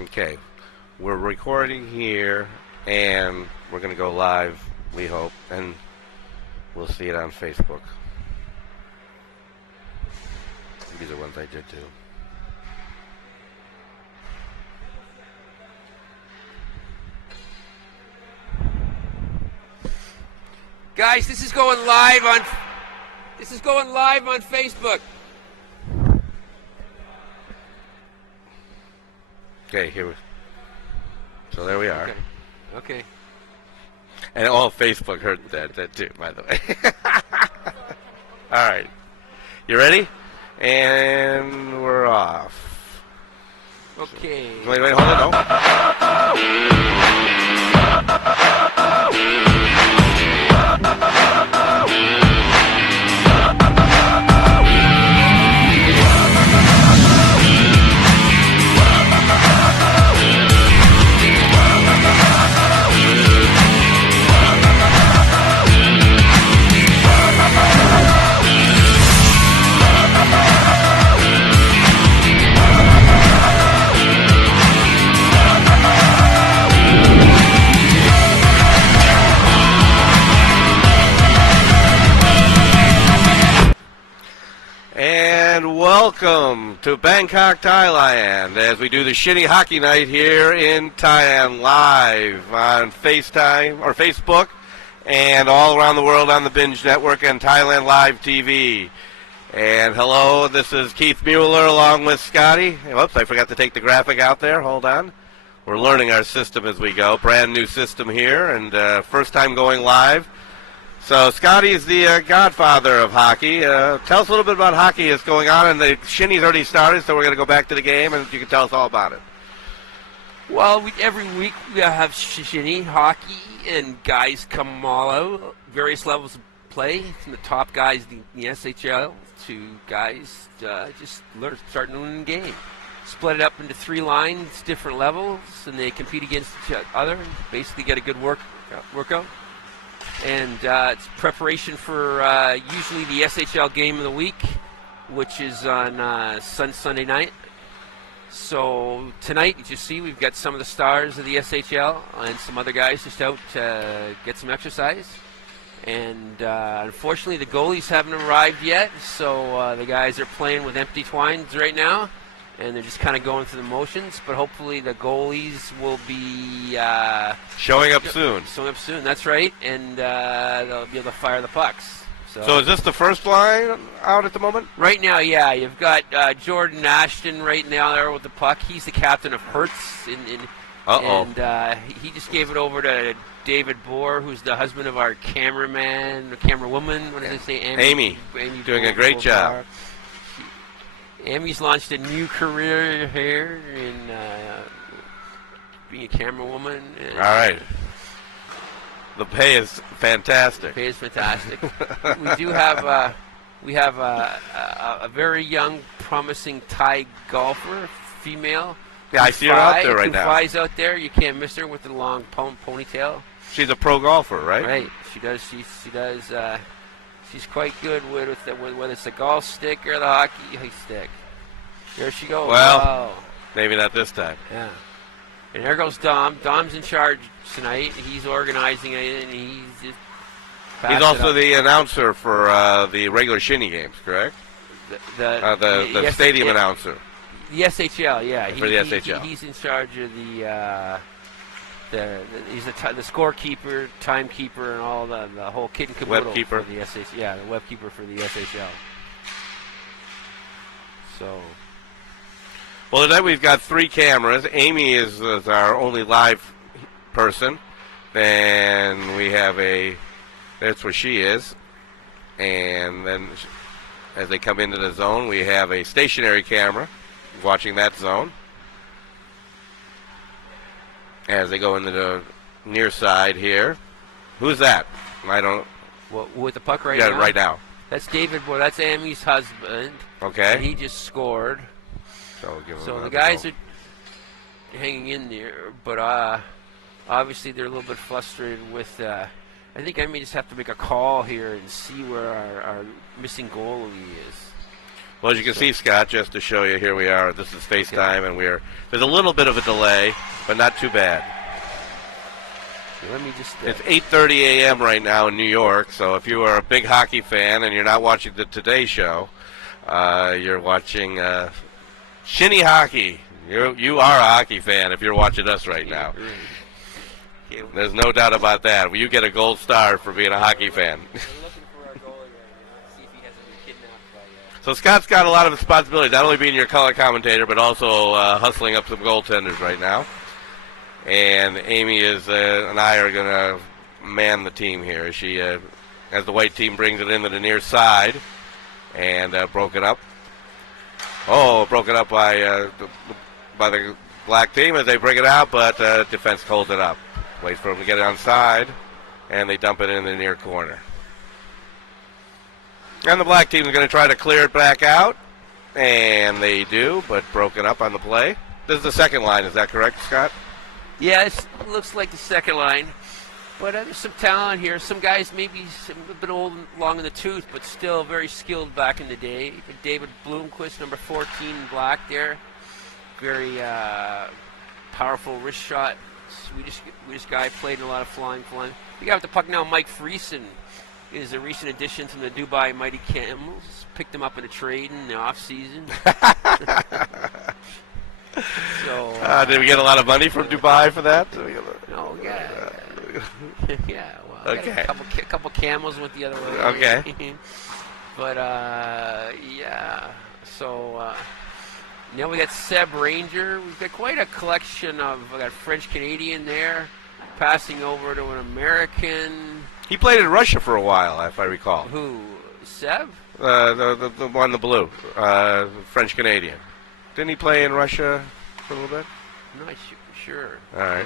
Okay, we're recording here, and we're going to go live, we hope, and we'll see it on Facebook. These are ones I did too. Guys, this is going live on Facebook. Okay, so there we are. Okay. And all Facebook heard that too, by the way. All right. You ready? And we're off. Okay. Wait, hold it, And welcome to Bangkok, Thailand, as we do the Shinny Hockey Night here in Thailand, live on FaceTime or Facebook, and all around the world on the Binge Network and Thailand Live TV. And hello, this is Keith Mueller along with Scotty. Whoops, I forgot to take the graphic out there. Hold on. We're learning our system as we go. Brand new system here, and first time going live. So Scotty is the godfather of hockey. Tell us a little bit about hockey that's going on. And the Shinny's already started, so we're going to go back to the game, and you can tell us all about it. Well, every week we have Shinny hockey, and guys come all out, various levels of play, from the top guys in the SHL to guys just start learning the game. Split it up into 3 lines, different levels, and they compete against each other and basically get a good workout. And it's preparation for usually the SHL game of the week, which is on Sunday night. So tonight, as you see, we've got some of the stars of the SHL and some other guys just out to get some exercise. And unfortunately, the goalies haven't arrived yet, so the guys are playing with empty twines right now. And they're just kind of going through the motions, but hopefully the goalies will be showing up soon. Showing up soon, that's right, and they'll be able to fire the pucks. So is this the first line out at the moment? Right now, yeah. You've got Jordan Ashton right now there with the puck. He's the captain of Hertz. And he just gave it over to David Bohr, who's the husband of our camerawoman. What did they say? Amy doing a great job. Amy's launched a new career here in being a camera woman. All right. The pay is fantastic. We do have a very young, promising Thai golfer, female. Yeah, I see her out there right now. Flies out there. You can't miss her with the long ponytail. She's a pro golfer, right? Right. She does. She does. She's quite good with whether it's the golf stick or the hockey stick. There she goes. Well, wow. Maybe not this time. Yeah. And there goes Dom. Dom's in charge tonight. He's organizing it, and he's also the announcer for the regular Shinny games, correct? The stadium announcer. The SHL, yeah. For the SHL. He's in charge of he's the scorekeeper, timekeeper, and all the whole kit and caboodle webkeeper. For the SHL. Yeah, the webkeeper for the SHL. So. Well, tonight we've got 3 cameras. Amy is our only live person. Then we have that's where she is. And then as they come into the zone, we have a stationary camera watching that zone. As they go into the near side here. Who's that? I don't... Well, with the puck right now? Yeah, right now. That's David Boy. That's Amy's husband. Okay. And he just scored. So the guys are hanging in there, but obviously they're a little bit frustrated with. I think I may just have to make a call here and see where our missing goalie is. Well, as you can see, Scott, just to show you, here we are. This is FaceTime, and there's a little bit of a delay, but not too bad. Let me just. It's 8:30 a.m. right now in New York, so if you are a big hockey fan and you're not watching the Today Show, you're watching Shinny Hockey. You are a hockey fan if you're watching us right now. There's no doubt about that. Well, you get a gold star for being a hockey fan. So Scott's got a lot of responsibilities, not only being your color commentator, but also hustling up some goaltenders right now. And Amy and I are going to man the team here. She, as the white team brings it into the near side, and broken up. Oh, broken up by the black team as they bring it out, but defense holds it up. Wait for them to get it onside, and they dump it in the near corner. And the black team is going to try to clear it back out, and they do, but broken up on the play. This is the second line, is that correct, Scott? Yeah, it looks like the second line. But there's some talent here. Some guys maybe a bit old and long in the tooth, but still very skilled back in the day. David Bloomquist, number 14 in black there. Very powerful wrist shot. Swedish guy, played in a lot of flying. We got the puck now. Mike Friesen is a recent addition from the Dubai Mighty Camels. Picked him up in a trade in the off-season. So, did we get a lot of money from Dubai for that? No, yeah. Yeah, well, okay. A couple camels went the other way. Okay. But, yeah. So, now we got Seb Ranger. We've got quite a collection we got French-Canadian there, passing over to an American. He played in Russia for a while, if I recall. Who? Seb? The one in the blue. French-Canadian. Didn't he play in Russia for a little bit? I'm not sure. All right.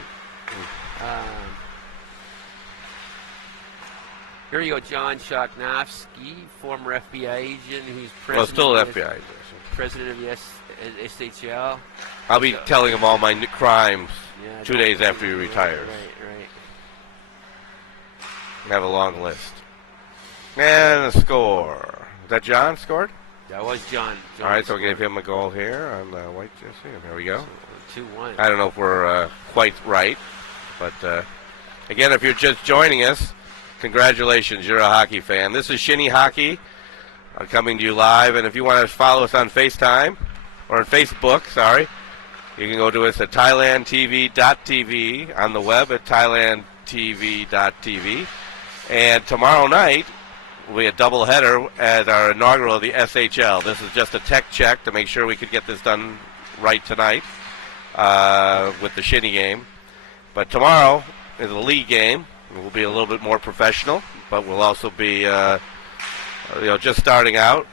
Here you go, John Shoknowski, former FBI agent who's still FBI agent. President of the SHL. I'll be telling him all my crimes 2 days after he retires. Right. I have a long list. And a score. Is that John scored? That was John. All right, so we gave him a goal here on the white jersey. And here we go. So, 2-1. I don't know if we're quite right, but again, if you're just joining us, congratulations, you're a hockey fan. This is Shinny Hockey coming to you live, and if you want to follow us on FaceTime, or on Facebook, you can go to us at thailandtv.tv, on the web at thailandtv.tv, and tomorrow night, will be a doubleheader as our inaugural of the SHL. This is just a tech check to make sure we could get this done right tonight with the Shinny game. But tomorrow is a league game. We'll be a little bit more professional, but we'll also be just starting out.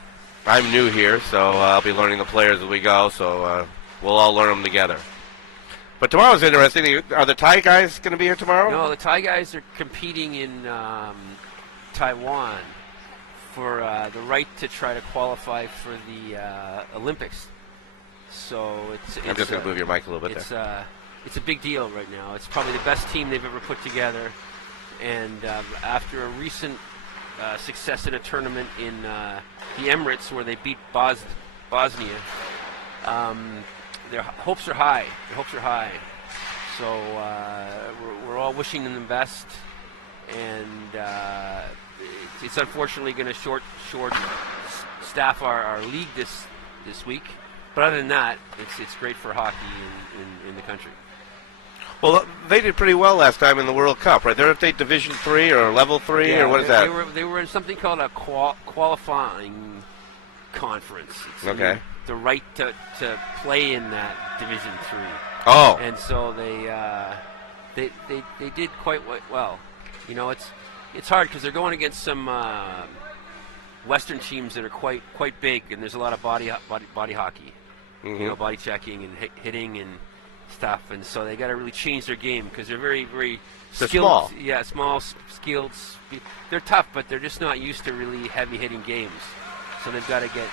I'm new here, so I'll be learning the players as we go, so we'll all learn them together. But tomorrow's interesting. Are the Thai guys going to be here tomorrow? No, the Thai guys are competing in Taiwan for the right to try to qualify for the Olympics. So I'm just going to move your mic a little bit there. It's a big deal right now. It's probably the best team they've ever put together. And after a recent success in a tournament in the Emirates where they beat Bosnia, their hopes are high. So we're all wishing them the best. And it's unfortunately going to short staff our league this week. But other than that, it's great for hockey in the country. Well, they did pretty well last time in the World Cup, right? They're at Division 3 or Level 3, or what is that? They were in something called a qualifying conference. It's the right to play in that Division 3. Oh. And so they did quite well. You know, it's hard because they're going against some Western teams that are quite big, and there's a lot of body hockey. Mm-hmm. You know, body checking and hitting and stuff, and so they got to really change their game because they're very, very skilled. Small. Yeah, small, skilled. They're tough, but they're just not used to really heavy hitting games. So they've got to change.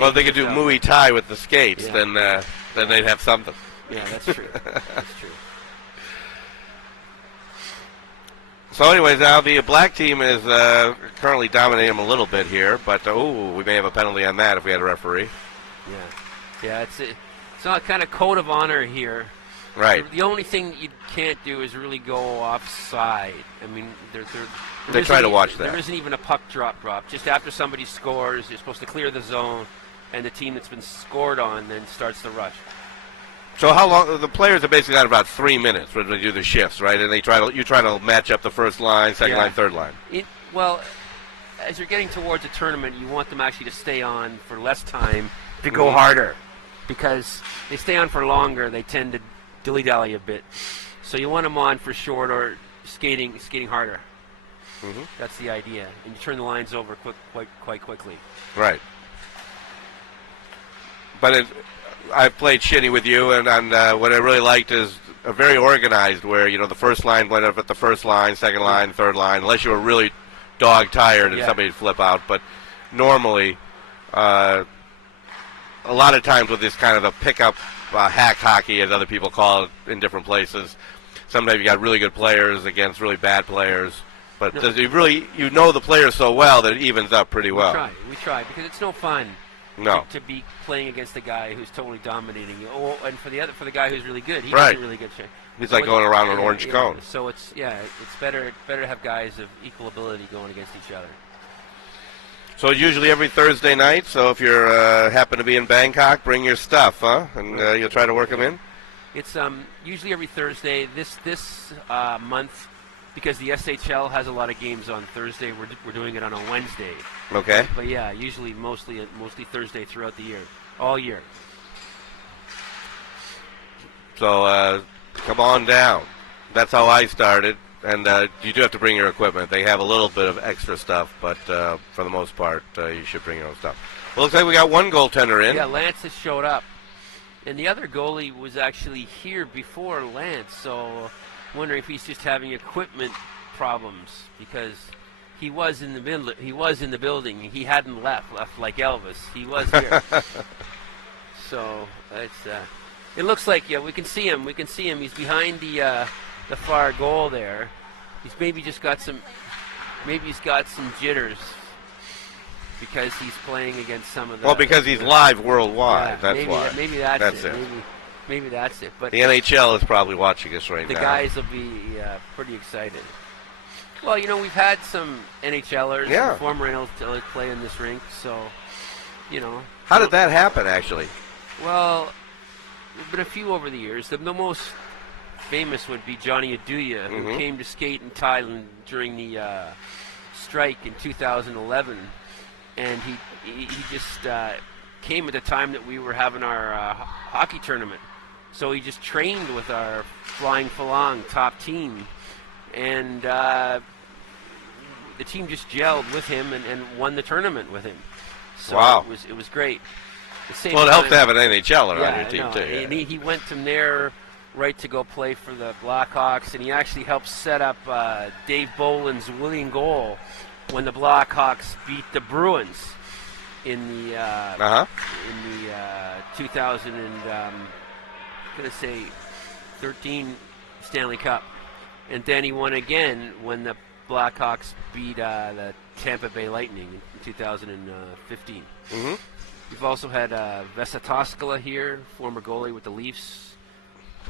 Well, if they could do Muay Thai with the skates, then they'd have something. Yeah, that's true. That's true. So, anyways, now the black team is currently dominating them a little bit here, but we may have a penalty on that if we had a referee. Yeah. It's not kind of code of honor here. Right. The only thing you can't do is really go offside. I mean, they try to watch that. There isn't even a puck drop. Just after somebody scores, you're supposed to clear the zone, and the team that's been scored on then starts the rush. So how long? The players are basically got about 3 minutes when they do the shifts, right? And you try to match up the first line, second line, third line. Well, as you're getting towards a tournament, you want them actually to stay on for less time to go harder, because they stay on for longer. They tend to dilly-dally a bit. So you want them on for short or skating harder. Mm-hmm. That's the idea, and you turn the lines over quite quickly. Right. But I've played Shinny with you, and what I really liked is a very organized, where the first line went up at the first line, second line, third line, unless you were really dog tired and somebody'd flip out. But normally, a lot of times with this kind of a pickup hack hockey, as other people call it in different places, sometimes you got really good players against really bad players. But you know the players so well that it evens up pretty well. We try because it's no fun. No. To be playing against the guy who's totally dominating you, and for the guy who's really good, he has a really good shot. He's like going around an orange cone. So it's better to have guys of equal ability going against each other. So usually every Thursday night. So if you're happen to be in Bangkok, bring your stuff, huh? And you'll try to work them in. It's usually every Thursday. This month, because the SHL has a lot of games on Thursday, we're doing it on a Wednesday. Okay. But yeah, usually mostly Thursday throughout the year, all year. So come on down. That's how I started. And you do have to bring your equipment. They have a little bit of extra stuff, but for the most part, you should bring your own stuff. Well, looks like we got one goaltender in. Yeah, Lance has showed up. And the other goalie was actually here before Lance, so I'm wondering if he's just having equipment problems, because he was in the building. He hadn't left like Elvis. He was here. So it looks like we can see him. He's behind the far goal there. He's got some jitters because he's playing against some of the. Well, because he's live worldwide. That's why. Maybe that's it. Maybe that's it. But the NHL is probably watching us right now. The guys will be pretty excited. Well, we've had some NHLers, former NHLers play in this rink, so How did that happen, actually? Well, there've been a few over the years. The most famous would be Johnny Aduya, who came to skate in Thailand during the strike in 2011, and he just came at the time that we were having our hockey tournament. So he just trained with our Flying Phalang top team, and the team just gelled with him and won the tournament with him. So wow. It was great. It helped to have an NHLer on your team, too. And he went from there right to go play for the Blackhawks, and he actually helped set up Dave Boland's winning goal when the Blackhawks beat the Bruins in the 2013 Stanley Cup, and then he won again when the Blackhawks beat the Tampa Bay Lightning in 2015. Mm-hmm. We've also had Vesa Toskala here, former goalie with the Leafs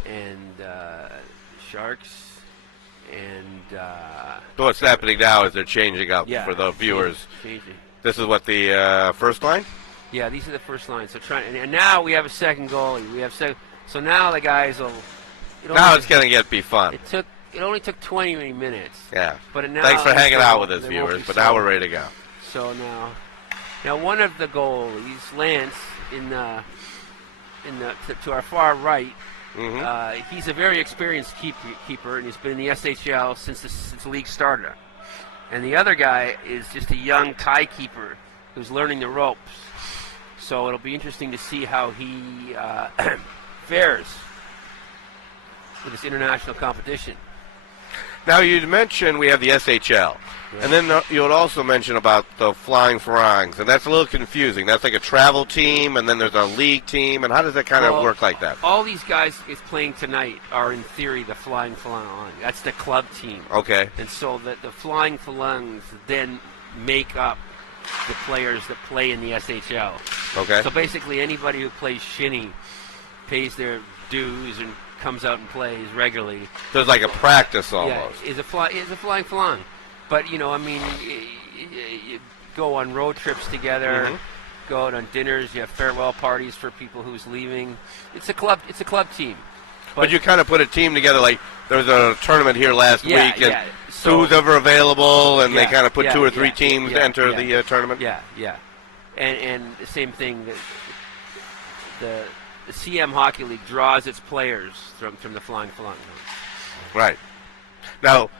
and Sharks, and what's happening now is they're changing up for the viewers. Changing. This is what the first line. Yeah, these are the first lines. So and now we have a second goalie. So now the guys will. Now it's going to be fun. It only took 20 minutes. Yeah. But now thanks for hanging out with us, viewers. But now we're ready to go. So now one of the goalies, Lance, to our far right. Mm-hmm. He's a very experienced keeper, and he's been in the SHL since the league started. And the other guy is just a young Thai keeper who's learning the ropes. So it'll be interesting to see how he fares with this international competition. Now, you mentioned we have the SHL. Right. And then you would also mention about the Flying Farangs, and that's a little confusing. That's like a travel team, and then there's a league team, and how does that kind of work like that? All these guys is playing tonight are, in theory, the Flying Falang. That's the club team. Okay. And so the Flying Falangs then make up the players that play in the SHL. Okay. So basically anybody who plays Shinny pays their dues and comes out and plays regularly. So it's like a practice almost. Yeah, is a Flying Falang. But, you you go on road trips together, go out on dinners, you have farewell parties for people who's leaving. It's a club team. But you kind of put a team together, like there was a tournament here last week, and so, who's ever available, and they kind of put 2 or 3 teams to enter the tournament? Yeah. And the same thing, the CM Hockey League draws its players from the Flying Falang. Right. Now,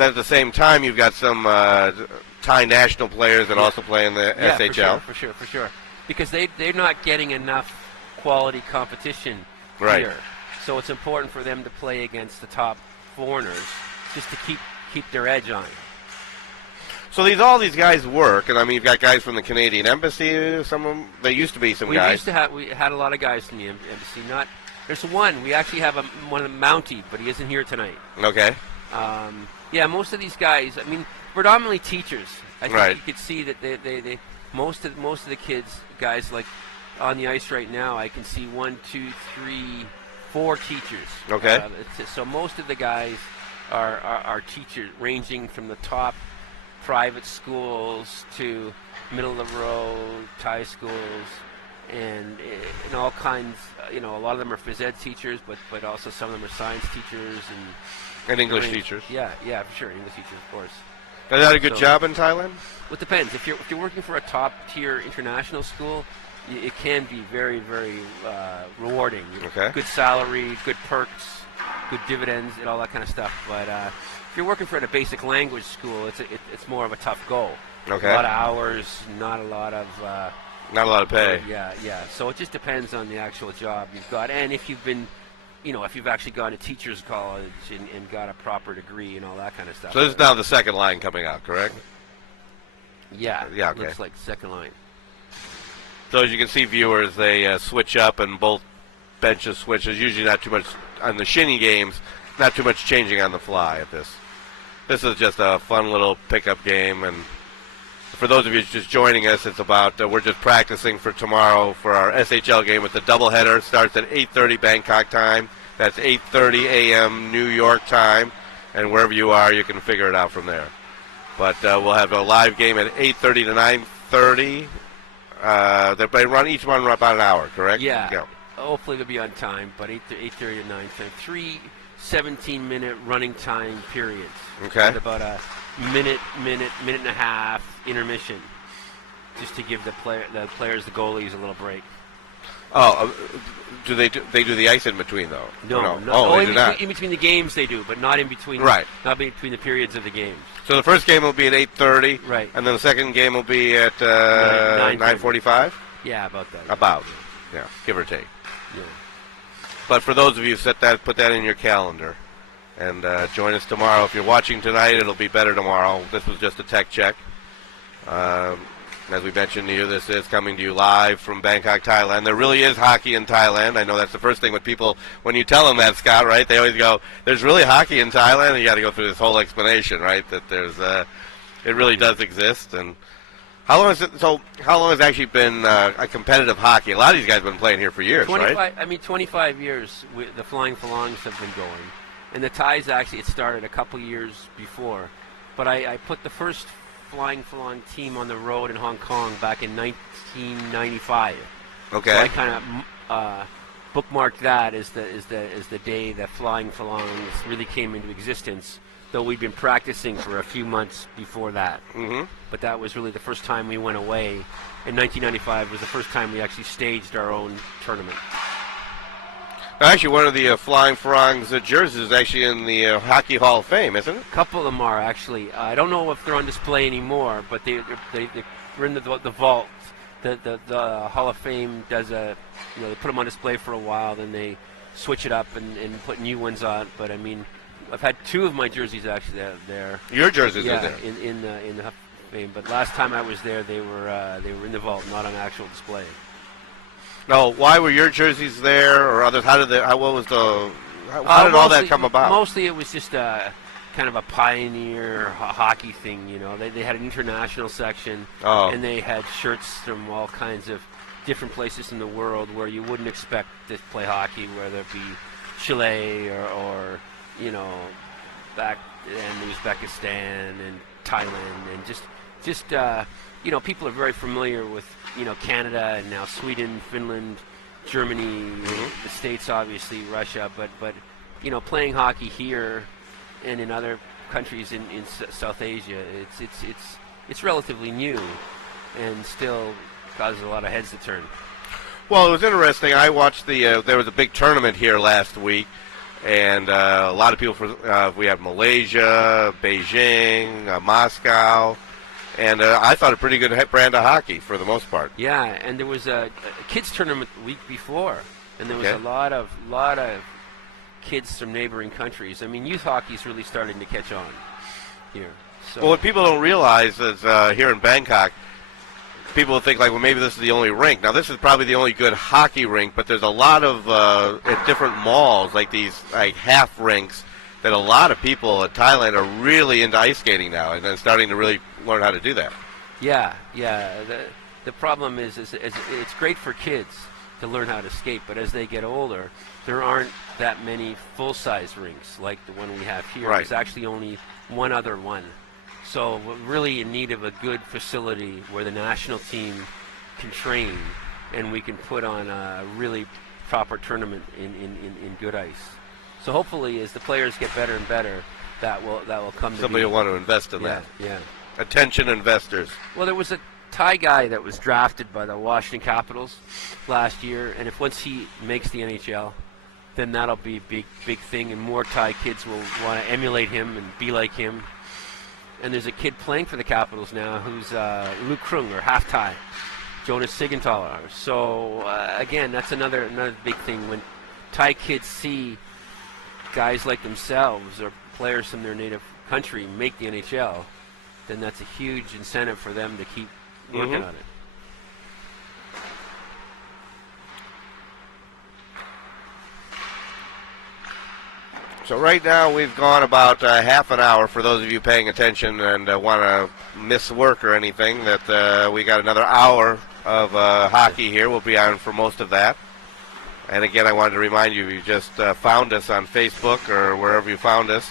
at the same time, you've got some Thai national players that also play in the SHL. For sure. Because they're not getting enough quality competition here. So it's important for them to play against the top foreigners just to keep their edge on. So all these guys work, and I mean, you've got guys from the Canadian Embassy. Some of them, there used to be some guys. We had a lot of guys from the embassy. There's one. We actually have one of Mountie, but he isn't here tonight. Okay. Most of these guys, I mean, predominantly teachers. I think you could see that they most of the kids, guys like on the ice right now, I can see 1, 2, 3, 4 teachers. Okay. So most of the guys are teachers, ranging from the top private schools to middle of the road Thai schools, and all kinds. A lot of them are phys ed teachers, but also some of them are science teachers and English teachers. Yeah, for sure, English teachers, of course. Is that a good job in Thailand? Well, it depends. If you're working for a top tier international school, it can be very, very rewarding. Okay. Good salary, good perks, good dividends, and all that kind of stuff. But if you're working for a basic language school, it's more of a tough go. Okay. A lot of hours, not a lot of pay. Yeah. So it just depends on the actual job you've got, and if you've been, if you've actually gone to teachers college and got a proper degree and all that kind of stuff. So this is now the second line coming out, correct? Yeah. Yeah. Okay. Looks like second line. So as you can see, viewers, they switch up, and both benches switch. There's usually not too much on the Shinny games, not too much changing on the fly at this. This is just a fun little pickup game, and for those of you just joining us, it's about we're just practicing for tomorrow for our SHL game with the doubleheader. Starts at 8:30 Bangkok time. That's 8:30 a.m. New York time, and wherever you are, you can figure it out from there. But we'll have a live game at 8:30 to 9:30. They each one run about an hour, correct? Yeah. Hopefully they'll be on time, but 8:30 to 9:30. 3 17-minute running time periods. Okay. With about a minute and a half intermission, just to give the players, the goalies, a little break. Oh, do they do the ice in between though? No. Oh, they do not. In between the games they do, but not in between. Right. Not between the periods of the games. So the first game will be at 8:30. Right. And then the second game will be at 9:45. Yeah, about that. About, yeah, give or take. Yeah. But for those of you, put that in your calendar, and join us tomorrow. If you're watching tonight, it'll be better tomorrow. This was just a tech check. As we mentioned to you, this is coming to you live from Bangkok, Thailand. There really is hockey in Thailand. I know that's the first thing when you tell them that, Scott, right? They always go, "There's really hockey in Thailand," and you got to go through this whole explanation, right? That it really does exist. And how long has it actually been a competitive hockey? A lot of these guys have been playing here for years, 25, right? I mean, 25 years. The Flying Falangs have been going, and the Thais actually it started a couple years before. But I put the first Flying Falang team on the road in Hong Kong back in 1995. Okay. So I kind of bookmarked that as the day that Flying Falangs really came into existence. Though we'd been practicing for a few months before that. Mm-hmm. But that was really the first time we went away. In 1995 was the first time we actually staged our own tournament. Actually, one of the Flying Farangs jerseys is actually in the Hockey Hall of Fame, isn't it? A couple of them are, actually. I don't know if they're on display anymore, but they're in the vault. The Hall of Fame does they put them on display for a while, then they switch it up and put new ones on. But, I mean, I've had two of my jerseys actually there. Your jerseys are Yeah, there. in the Hall of Fame. But last time I was there, they were in the vault, not on actual display. Now, why were your jerseys there or others? How did how did all that come about? Mostly it was just kind of a pioneer hockey thing, you know. They had an international section, and they had shirts from all kinds of different places in the world where you wouldn't expect to play hockey, whether it be Chile or you know, back in Uzbekistan and Thailand, and just you know, people are very familiar with, you know, Canada and now Sweden, Finland, Germany, the States, obviously Russia, but you know, playing hockey here and in other countries in South Asia, it's relatively new and still causes a lot of heads to turn. Well, it was interesting. I watched there was a big tournament here last week, and a lot of people we have Malaysia, Beijing, Moscow, and I thought a pretty good brand of hockey for the most part. Yeah, and there was a kids tournament the week before, and there was a lot of kids from neighboring countries. I mean, youth hockey is really starting to catch on here. So. Well, what people don't realize is here in Bangkok, people think like, well, maybe this is the only rink. Now, this is probably the only good hockey rink, but there's a lot of at different malls, like these like half rinks, that a lot of people in Thailand are really into ice skating now, and then starting to really learn how to do that. Yeah. The problem is it's great for kids to learn how to skate, but as they get older, there aren't that many full-size rinks like the one we have here. Right. There's actually only one other one. So we're really in need of a good facility where the national team can train and we can put on a really proper tournament in good ice. So hopefully, as the players get better and better, that will come to Somebody be. will want to invest in that. Yeah. Attention investors. Well, there was a Thai guy that was drafted by the Washington Capitals last year, and if once he makes the NHL, then that'll be a big thing, and more Thai kids will want to emulate him and be like him. And there's a kid playing for the Capitals now who's Luke Krung, or half Thai, Jonas Sigenthaler. So again, that's another big thing when Thai kids see guys like themselves or players from their native country make the NHL, then that's a huge incentive for them to keep working on it. So right now we've gone about half an hour. For those of you paying attention and want to miss work or anything, that we got another hour of hockey here. We'll be on for most of that. And again, I wanted to remind you, you just found us on Facebook or wherever you found us.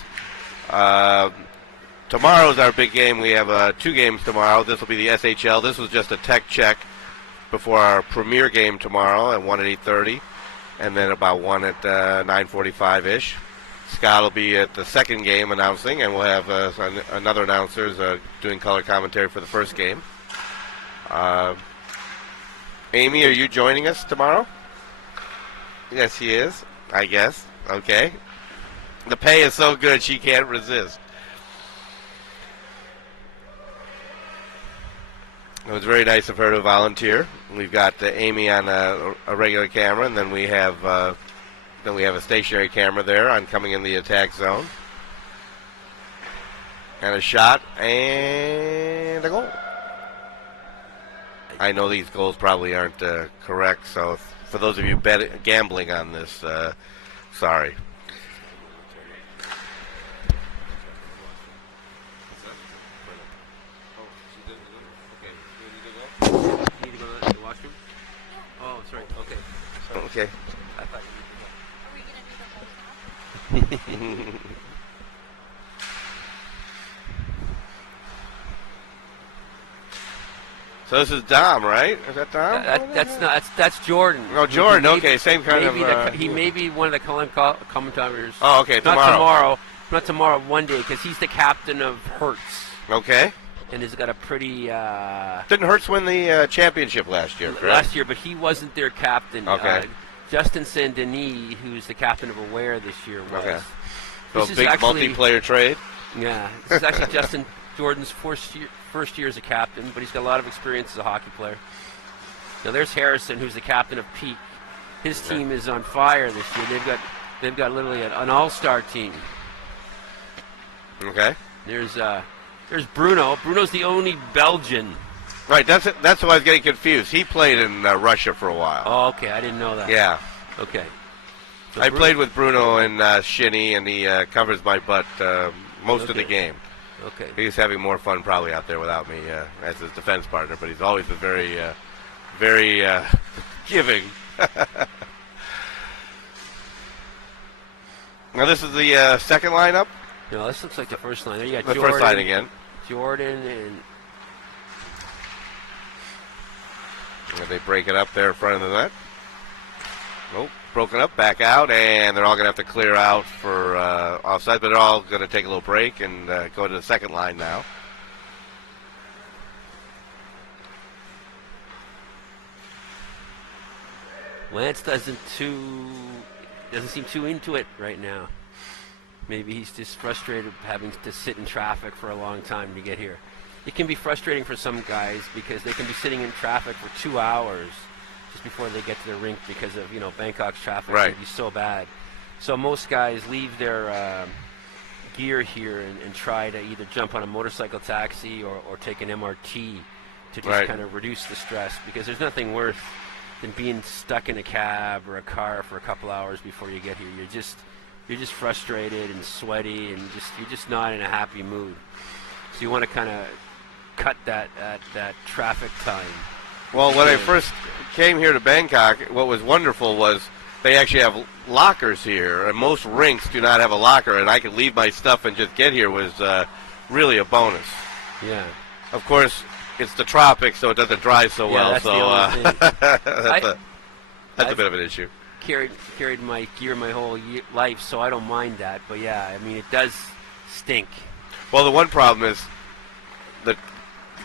Tomorrow's our big game. We have 2 games tomorrow. This will be the SHL. This was just a tech check before our premier game tomorrow, at 1 at 8:30, and then about 1 at 9:45-ish. Scott will be at the second game announcing, and we'll have another announcer doing color commentary for the first game. Amy, are you joining us tomorrow? Yes, she is, I guess. Okay. The pay is so good she can't resist. It was very nice of her to volunteer. We've got Amy on a regular camera, and then we have a stationary camera there on coming in the attack zone. And a shot and a goal. I know these goals probably aren't correct, so for those of you gambling on this, sorry. Need to go to the washroom? Oh, sorry. Okay. Okay. I thought Are we going to do the whole time? So this is Dom, right? Is that Dom? That's Jordan. Oh, Jordan. Maybe- Okay, same kind of. he may be one of the commentators. Oh, okay. Not tomorrow. One day, because he's the captain of Hertz, Okay. and has got a pretty. Didn't Hertz win the championship last year? Correct? Last year, but he wasn't their captain. Okay. Justin Saint-Denis, who's the captain of Aware this year, was. Okay. So This is big actually- multiplayer trade. Yeah, this is actually Justin Jordan's first year as a captain, but he's got a lot of experience as a hockey player. Now there's Harrison, who's the captain of Peak. His team is on fire this year. They've got literally an all-star team. Okay. There's Bruno. Bruno's the only Belgian. Right, that's it. That's why I was getting confused. He played in Russia for a while. Oh, okay. I didn't know that. Yeah. Okay. So I played with Bruno in Shinny, and he covers my butt most of the game. Okay. He's having more fun probably out there without me as his defense partner, but he's always been very, very giving. Now this is the second lineup. No, this looks like the first line. There you got The Jordan, first line again. Jordan and They break it up there in front of the net. Nope, broken up, back out, and they're all going to have to clear out for offside, but they're all going to take a little break and go to the second line now. Lance doesn't seem too into it right now. Maybe he's just frustrated having to sit in traffic for a long time to get here. It can be frustrating for some guys because they can be sitting in traffic for 2 hours just before they get to the rink because of, Bangkok's traffic can be so bad. So most guys leave their gear here and try to either jump on a motorcycle taxi or take an MRT to just kind of reduce the stress, because there's nothing worse than being stuck in a cab or a car for a couple hours before you get here. You're just frustrated and sweaty and you're just not in a happy mood. So you want to kind of cut that traffic time. Well, when I first came here to Bangkok, what was wonderful was they actually have lockers here, and most rinks do not have a locker, and I could leave my stuff and just get here was really a bonus. Yeah. Of course, it's the tropics, so it doesn't dry so well. That's so the only thing. that's a bit of an issue. Carried my gear my whole life, so I don't mind that. But yeah, I mean, it does stink. Well, the one problem is that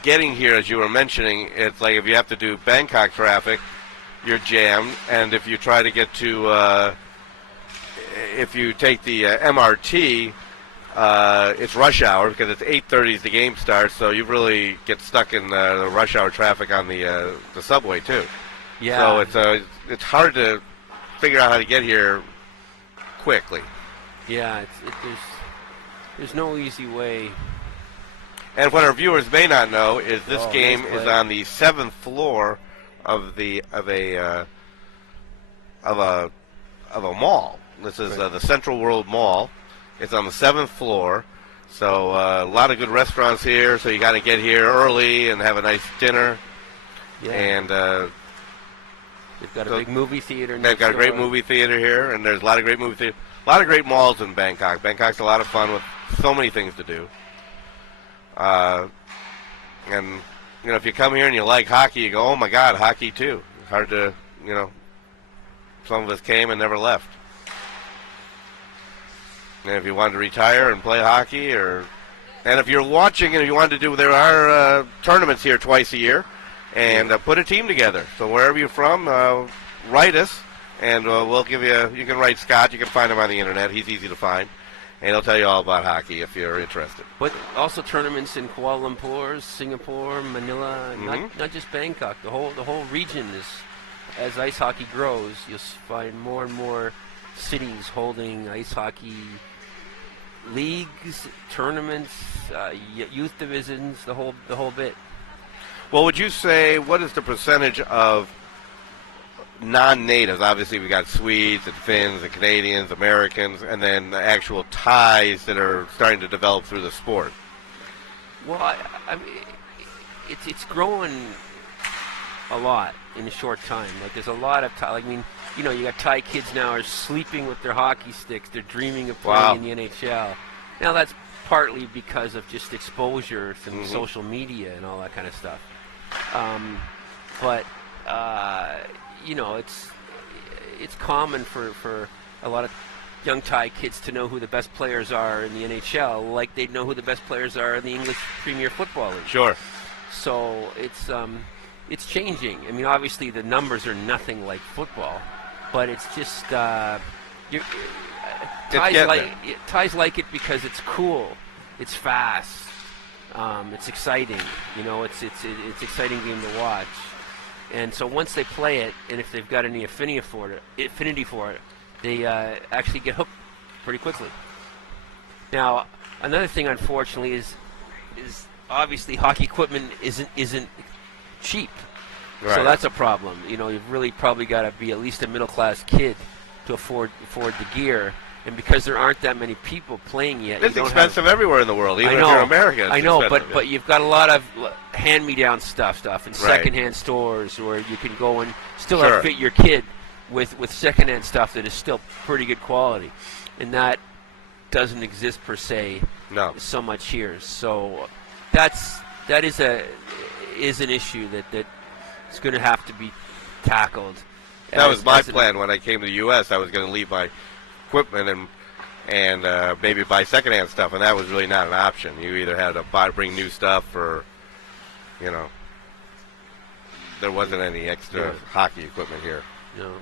getting here, as you were mentioning, it's like if you have to do Bangkok traffic, you're jammed, and if you try to get to, if you take the MRT, it's rush hour because it's 8:30 is the game starts, so you really get stuck in the rush hour traffic on the subway too. Yeah. So it's hard to figure out how to get here quickly. Yeah, there's no easy way. And what our viewers may not know is this game nice is on the 7th floor of a mall. This is the Central World Mall. It's on the 7th floor, so a lot of good restaurants here. So you got to get here early and have a nice dinner. Yeah. And they've got a big movie theater. They've got a great movie theater here, and there's a lot of great movie theater, a lot of great malls in Bangkok. Bangkok's a lot of fun with so many things to do. And if you come here and you like hockey, you go, oh my God, hockey too. It's hard to, some of us came and never left. And if you wanted to retire and play hockey, and if you're watching and you wanted to do, there are tournaments here twice a year, and put a team together. So wherever you're from, write us, and we'll give you can write Scott. You can find him on the internet. He's easy to find. And he'll tell you all about hockey if you're interested. But also tournaments in Kuala Lumpur, Singapore, Manila, not just Bangkok. The whole region is, as ice hockey grows, you'll find more and more cities holding ice hockey leagues, tournaments, youth divisions, the whole bit. Well, would you say what is the percentage of non-natives? Obviously, we got Swedes and Finns and Canadians, Americans, and then the actual ties that are starting to develop through the sport. Well, I mean, it's growing a lot in a short time. Like, there's a lot of you got Thai kids now are sleeping with their hockey sticks. They're dreaming of playing in the NHL. Now, that's partly because of just exposure from social media and all that kind of stuff. But it's common for a lot of young Thai kids to know who the best players are in the NHL, like they know who the best players are in the English Premier Football League. Sure. So it's changing. I mean, obviously the numbers are nothing like football, but it's just Thais like it because it's cool, it's fast, it's exciting. It's exciting game to watch. And so once they play it, and if they've got any affinity for it, they actually get hooked pretty quickly. Now, Another thing, unfortunately, is obviously hockey equipment isn't cheap. Right. So that's a problem. You've really probably got to be at least a middle class kid to afford the gear. And because there aren't that many people playing yet, it's expensive everywhere in the world, even if you're American. I know, but you've got a lot of hand-me-down stuff and secondhand stores where you can go and still outfit your kid with secondhand stuff that is still pretty good quality, and that doesn't exist per se. No. So much here. So that is an issue that is going to have to be tackled. That was my plan when I came to the U.S. I was going to leave my equipment and maybe buy secondhand stuff, and that was really not an option. You either had to bring new stuff, or there wasn't any extra hockey equipment here. No.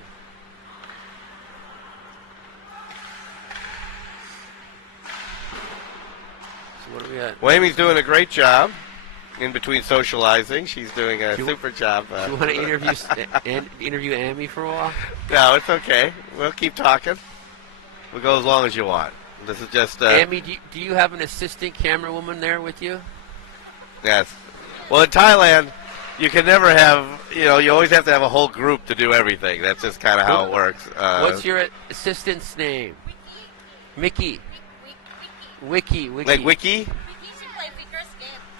So what are we at? Well, Amy's doing a great job in between socializing. She's doing a super job. Do you want to interview Amy for a while? No, it's okay. We'll keep talking. We'll go as long as you want. This is just... Amy, do you have an assistant camera woman there with you? Yes. Well, in Thailand, you can never have... you always have to have a whole group to do everything. That's just kind of how it works. What's your assistant's name? Mickey. Wiki. Like Wiki?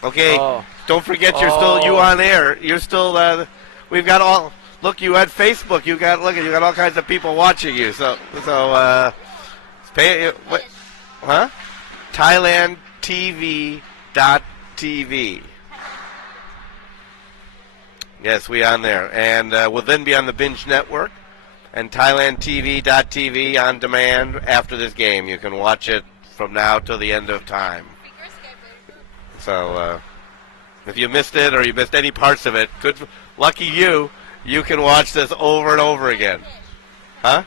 Okay. Don't forget, you're still on air. You're still... we've got all... Look, you had Facebook. You got all kinds of people watching you. So pay what? Huh? ThailandTV.tv. Yes, we on there, and we'll then be on the Binge Network and ThailandTV.tv on demand after this game. You can watch it from now till the end of time. So if you missed it or you missed any parts of it, lucky you. You can watch this over and over again. Huh?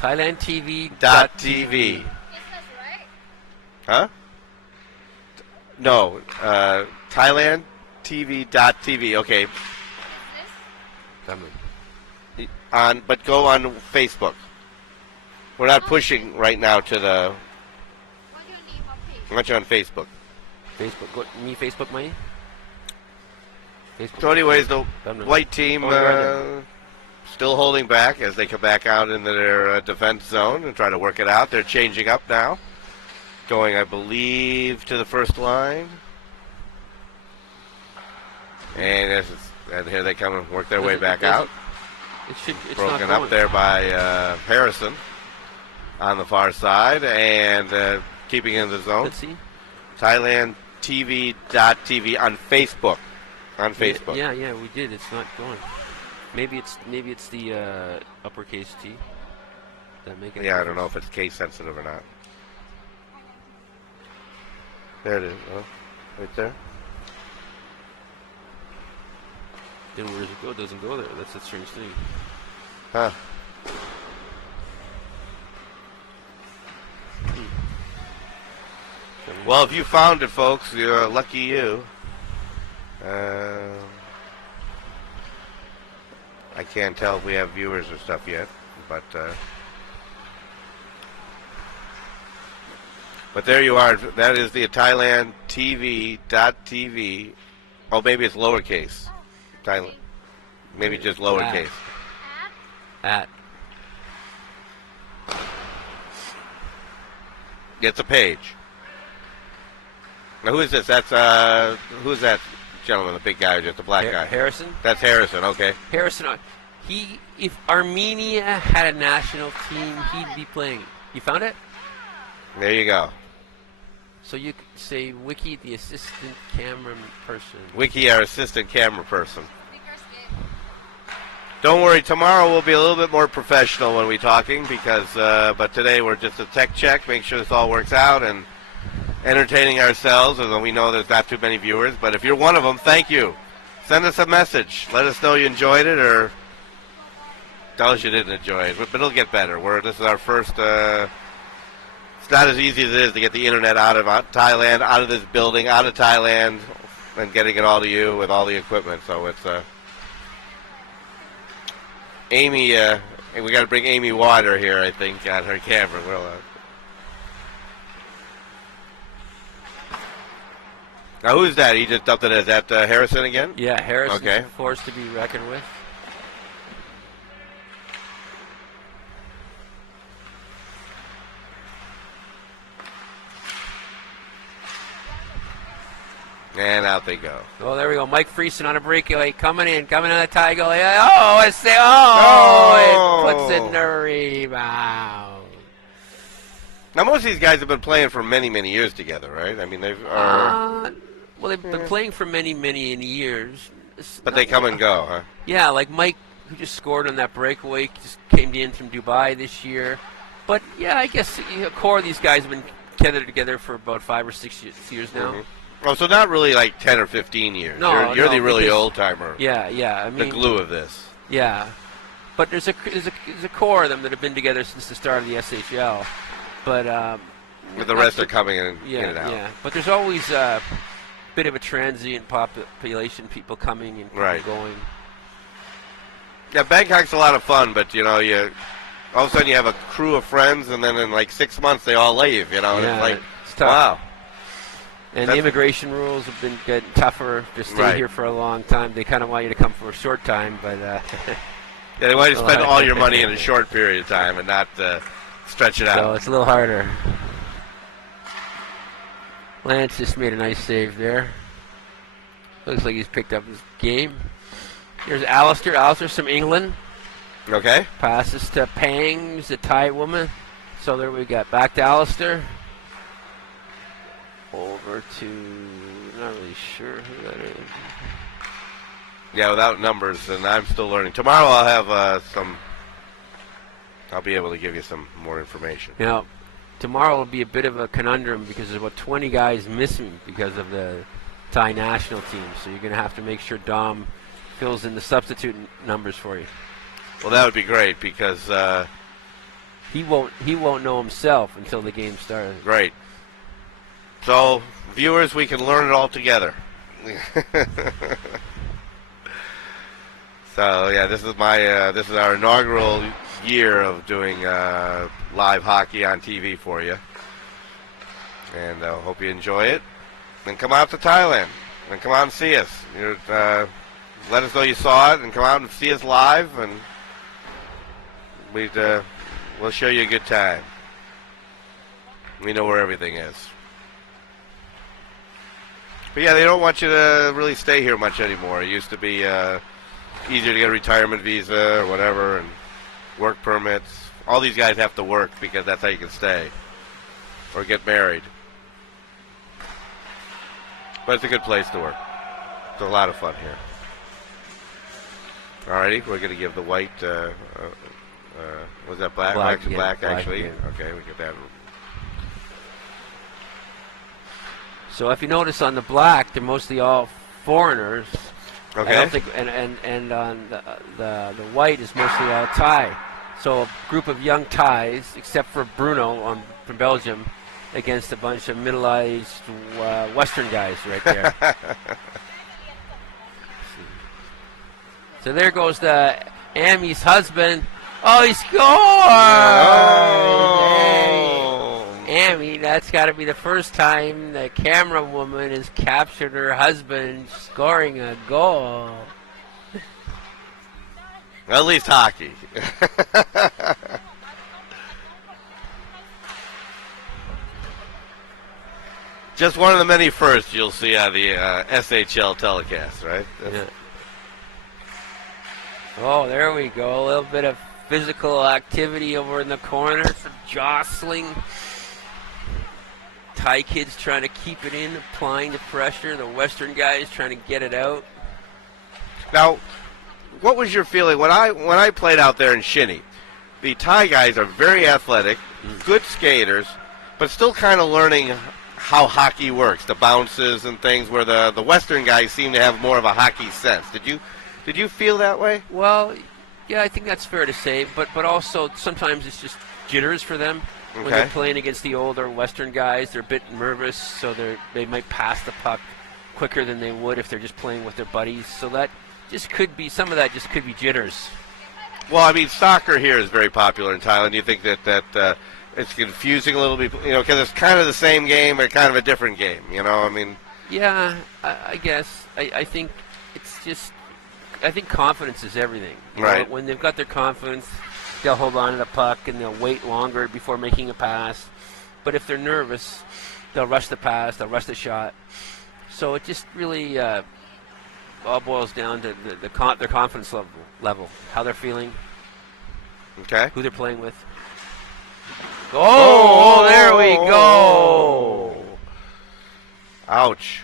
ThailandTV.tv. Huh? No. ThailandTV.tv. Okay. But go on Facebook. We're not pushing right now to the... I want you on Facebook. Facebook. Me Facebook money? So anyways, the white team still holding back as they come back out into their defense zone and try to work it out. They're changing up now, going, I believe, to the first line. And here they come and work their way back out. It's broken not up there by Harrison on the far side and keeping in the zone. Let's see. ThailandTV.tv on Facebook. On Facebook. Yeah, we did. It's not going. Maybe it's the uppercase T. That make it. Yeah, I don't know if it's case sensitive or not. There it is. Oh, right there. Then where does it go? It doesn't go there. That's a strange thing. Huh. Well, if you found it, folks, you're lucky you. I can't tell if we have viewers or stuff yet, but there you are. That is the ThailandTV.tv. Oh, maybe it's lowercase. Thailand. Maybe just lowercase. At. It's a page. Now, who is this? That's who's that gentleman? The big guy, or just the black guy? Harrison. That's Harrison. Okay. Harrison. If Armenia had a national team, he'd be playing. You found it? There you go. So you could say Wiki, the assistant camera person. Wiki, our assistant camera person. Don't worry, tomorrow we'll be a little bit more professional when we're talking but today we're just a tech check, make sure this all works out and entertaining ourselves, although we know there's not too many viewers. But if you're one of them, thank you. Send us a message. Let us know you enjoyed it or tell us you didn't enjoy it. But it'll get better. This is our first... it's not as easy as it is to get the internet out of Thailand, out of this building, out of Thailand, and getting it all to you with all the equipment. So it's... Amy, we got to bring Amy water here, I think, on her camera. Now, who's that? He just dumped it. Is that Harrison again? Yeah, Harrison's Okay. a force to be reckoned with. And out they go. Oh, there we go. Mike Friesen on a breakaway, coming on the tie goal. Oh, it puts in the rebound. Now, most of these guys have been playing for many, many years together, right? I mean, they've been playing for many years. but they come and go, huh? Yeah, like Mike, who just scored on that breakaway, just came in from Dubai this year. But yeah, I guess a core of these guys have been gathered together for about 5 or 6 years now. Mm-hmm. Oh, so not really like 10 or 15 years. No, you're the really because- old timer. Yeah. I mean, The glue of this. Yeah, but there's a core of them that have been together since the start of the SHL. But The rest are coming in and out. Yeah. But there's always a bit of a transient population, people coming and people Right. going. Yeah, Bangkok's a lot of fun, but you all of a sudden you have a crew of friends, and then in like 6 months they all leave. And Yeah, it's like, it's tough. wow. And the That's- immigration rules have been getting tougher to stay Right. here for a long time. They kind of want you to come for a short time, but Yeah, they want you to spend Well, all your money in a short period of time and not stretch it so out. it's a little harder. Lance just made a nice save there. Looks like he's picked up his game. Here's Alistair. Alistair's from England. Okay. Passes to Pang, who's a Thai woman. So there we got back to Alistair. Over to, not really sure who that is. Yeah, without numbers, and I'm still learning. Tomorrow I'll have I'll be able to give you some more information. Now, tomorrow will be a bit of a conundrum because there's about 20 guys missing because of the Thai national team. So you're going to have to make sure Dom fills in the substitute numbers for you. Well, that would be great because He won't know himself until the game starts. great. So, viewers, we can learn it all together. So, yeah, this is our inaugural year of doing live hockey on TV for you, and I hope you enjoy it. Then come out to Thailand and come out and see us. Let us know you saw it and come out and see us live, and we'll show you a good time. We know where everything is. But yeah, they don't want you to really stay here much anymore. It used to be easier to get a retirement visa or whatever, and work permits. All these guys have to work because that's how you can stay or get married. But it's a good place to work. It's a lot of fun here. Alrighty, we're going to give the white, was that black? Black, Actually, yeah, black, black, actually. yeah. Okay, we get that. So if you notice on the black, they're mostly all foreigners. Okay. I don't think, and on the white is mostly all Thai. So a group of young Thais, except for Bruno from Belgium, against a bunch of middle-aged Western guys right there. So there goes the Amy's husband. Oh, he scored! Oh. Amy, that's got to be the first time the camera woman has captured her husband scoring a goal. At least hockey. Just one of the many firsts you'll see on the SHL telecast, right? Yeah. Oh, there we go. A little bit of physical activity over in the corner. Some jostling. Thai kids trying to keep it in, applying the pressure. The Western guys trying to get it out. Now, what was your feeling when I played out there in Shinny? The Thai guys are very athletic, good skaters, but still kind of learning how hockey works, the bounces and things, where the Western guys seem to have more of a hockey sense. Did you feel that way? Well, yeah, I think that's fair to say, but also sometimes it's just jitters for them. When Okay. they're playing against the older Western guys, they're a bit nervous, so they might pass the puck quicker than they would if they're just playing with their buddies. So that just could be, some of that just could be jitters. Well, I mean, soccer here is very popular in Thailand. You think that it's confusing a little bit, because it's kind of the same game or kind of a different game, I mean, Yeah, I guess. I think it's just. I think confidence is everything. You know, Right. when they've got their confidence, they'll hold on to the puck and they'll wait longer before making a pass. But if they're nervous, they'll rush the pass, they'll rush the shot. So it just really all boils down to their confidence level, how they're feeling, Okay. who they're playing with. Oh, there we go. Ouch.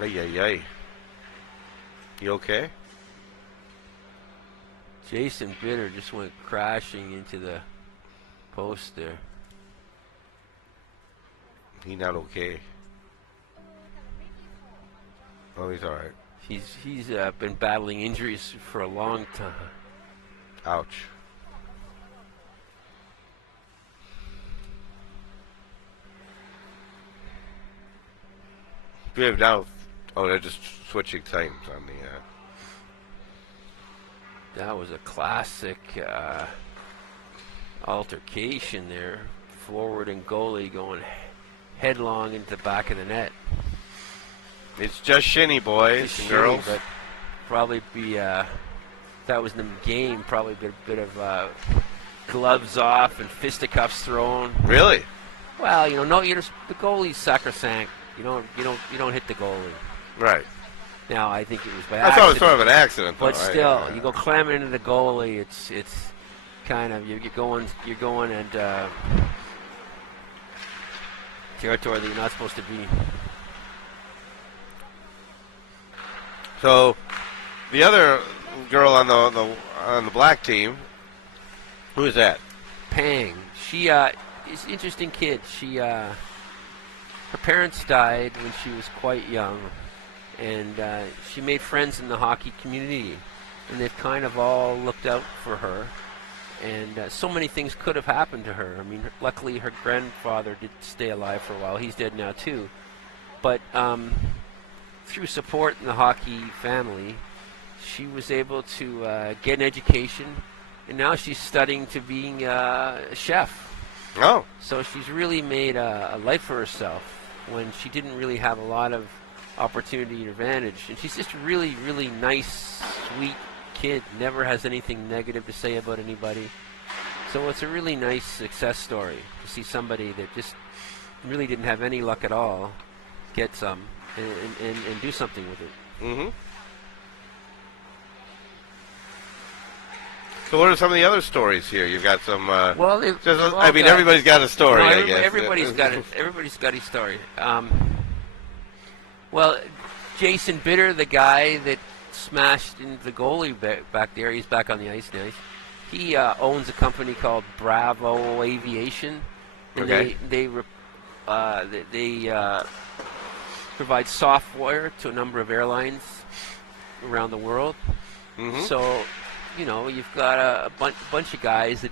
Ay, ay, ay. You okay? Jason Bitter just went crashing into the post there. He not okay. Oh, he's all right. He's been battling injuries for a long time. Ouch. We have now. Oh, they're just switching times on the. That was a classic altercation there. Forward and goalie going headlong into the back of the net. It's just Shinny, boys Just and shitty, girls. but probably be that was in the game. Probably a bit of gloves off and fisticuffs thrown. Really? Well, you know, no, the goalie's sacrosanct. You don't hit the goalie. Right. Now I think it was by I thought it was accident. sort of an accident, though. But still, you go climbing into the goalie. It's kind of you're going and territory that you're not supposed to be. So, the other girl on the black team, who is that? Pang. She is an interesting kid. Her parents died when she was quite young, and she made friends in the hockey community, and they've kind of all looked out for her. And so many things could have happened to her. I mean, luckily her grandfather did stay alive for a while. He's dead now too. But through support in the hockey family, she was able to get an education, and now she's studying to being a chef. Oh. So she's really made a life for herself when she didn't really have a lot of opportunity and advantage. And she's just a really, really nice, sweet kid. Never has anything negative to say about anybody. So it's a really nice success story to see somebody that just really didn't have any luck at all get some and do something with it. Mm-hmm. So what are some of the other stories here? You've got some. Well, everybody's got a story. I guess everybody's got it. Everybody's got his story. Well, Jason Bitter, the guy that smashed into the goalie back there, he's back on the ice now. He owns a company called Bravo Aviation, and Okay. they provide software to a number of airlines around the world. Mm-hmm. So, you know, you've got a bunch of guys that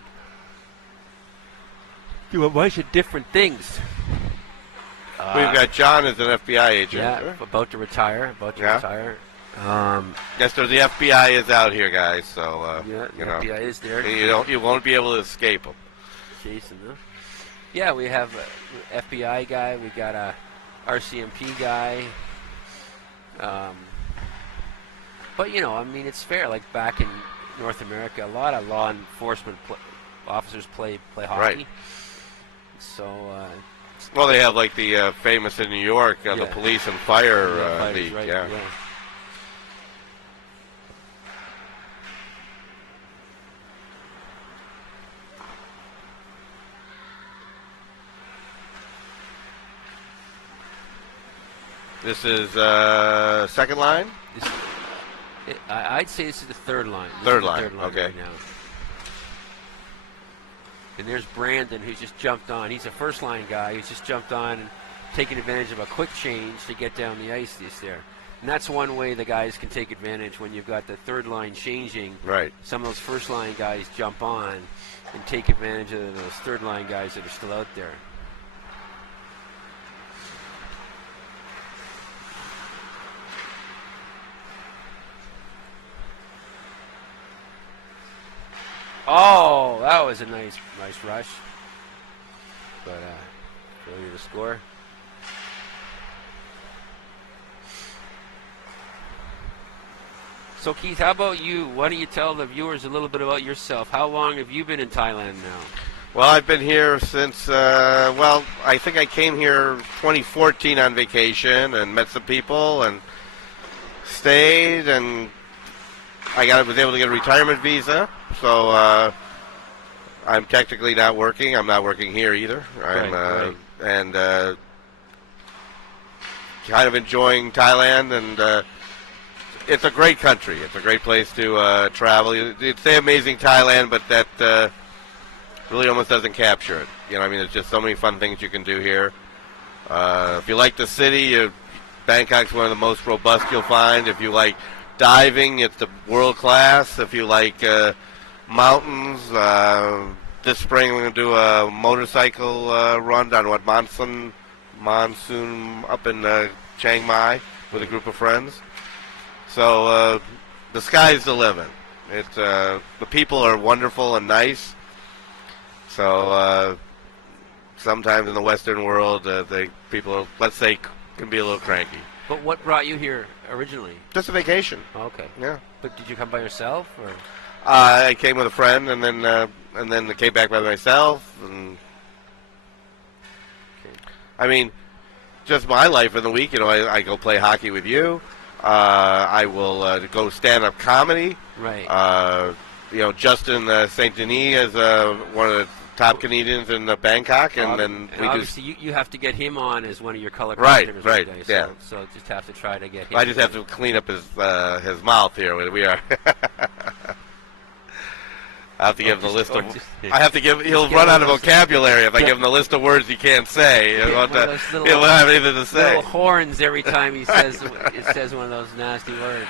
do a bunch of different things. We've got John as an FBI agent. Yeah, about to retire. Yes, so the FBI is out here, guys. So Yeah, you the know, FBI is there. you won't be able to escape them. Jason, huh? Yeah, we have an FBI guy. We got a RCMP guy. But you know, I mean, it's fair. Like back in North America, a lot of law enforcement officers play hockey. Right. So. Well, they have like the famous in New York, the Yeah. police and fire Fighters, league. right, Yeah. This is second line. I'd say this is the third line. This Third is the line, Third line okay. right now. And there's Brandon, who's just jumped on. He's a first line guy who's just jumped on and taken advantage of a quick change to get down the ice this there. And that's one way the guys can take advantage when you've got the third line changing. Right. Some of those first line guys jump on and take advantage of those third line guys that are still out there. Oh, that was a nice rush. But Show you the score. So Keith, how about you? Why don't you tell the viewers a little bit about yourself? How long have you been in Thailand now? Well, I've been here since, I think I came here 2014 on vacation and met some people and stayed, and was able to get a retirement visa. So I'm technically not working. I'm not working here either. Right. And kind of enjoying Thailand, and it's a great country. It's a great place to travel. You'd say amazing Thailand, but that really almost doesn't capture it. You know, I mean, there's just so many fun things you can do here. If you like the city, Bangkok's one of the most robust you'll find. If you like diving, it's the world class. If you like mountains, this spring we're going to do a motorcycle run down monsoon up in Chiang Mai with a group of friends. So the sky's the limit. It's the people are wonderful and nice. So sometimes in the Western world, people, let's say, can be a little cranky. But what brought you here originally? Just a vacation. Oh, okay. Yeah. But did you come by yourself, or? I came with a friend, and then I came back by myself. And Okay. I mean, just my life in the week. You know, I go play hockey with you. I will go stand-up comedy. Right. You know, Justin St. Denis is one of the top comedians in Bangkok, and then we do. Obviously, you have to get him on as one of your color Right, commentators right, one day, yeah. So just have to try to get him. I just have to clean up his mouth here. We are. I have to give him the list of. I have to give. He'll run out of vocabulary if I give him the list of words he can't say. He won't have anything to say. Little horns every time he says one of those nasty words.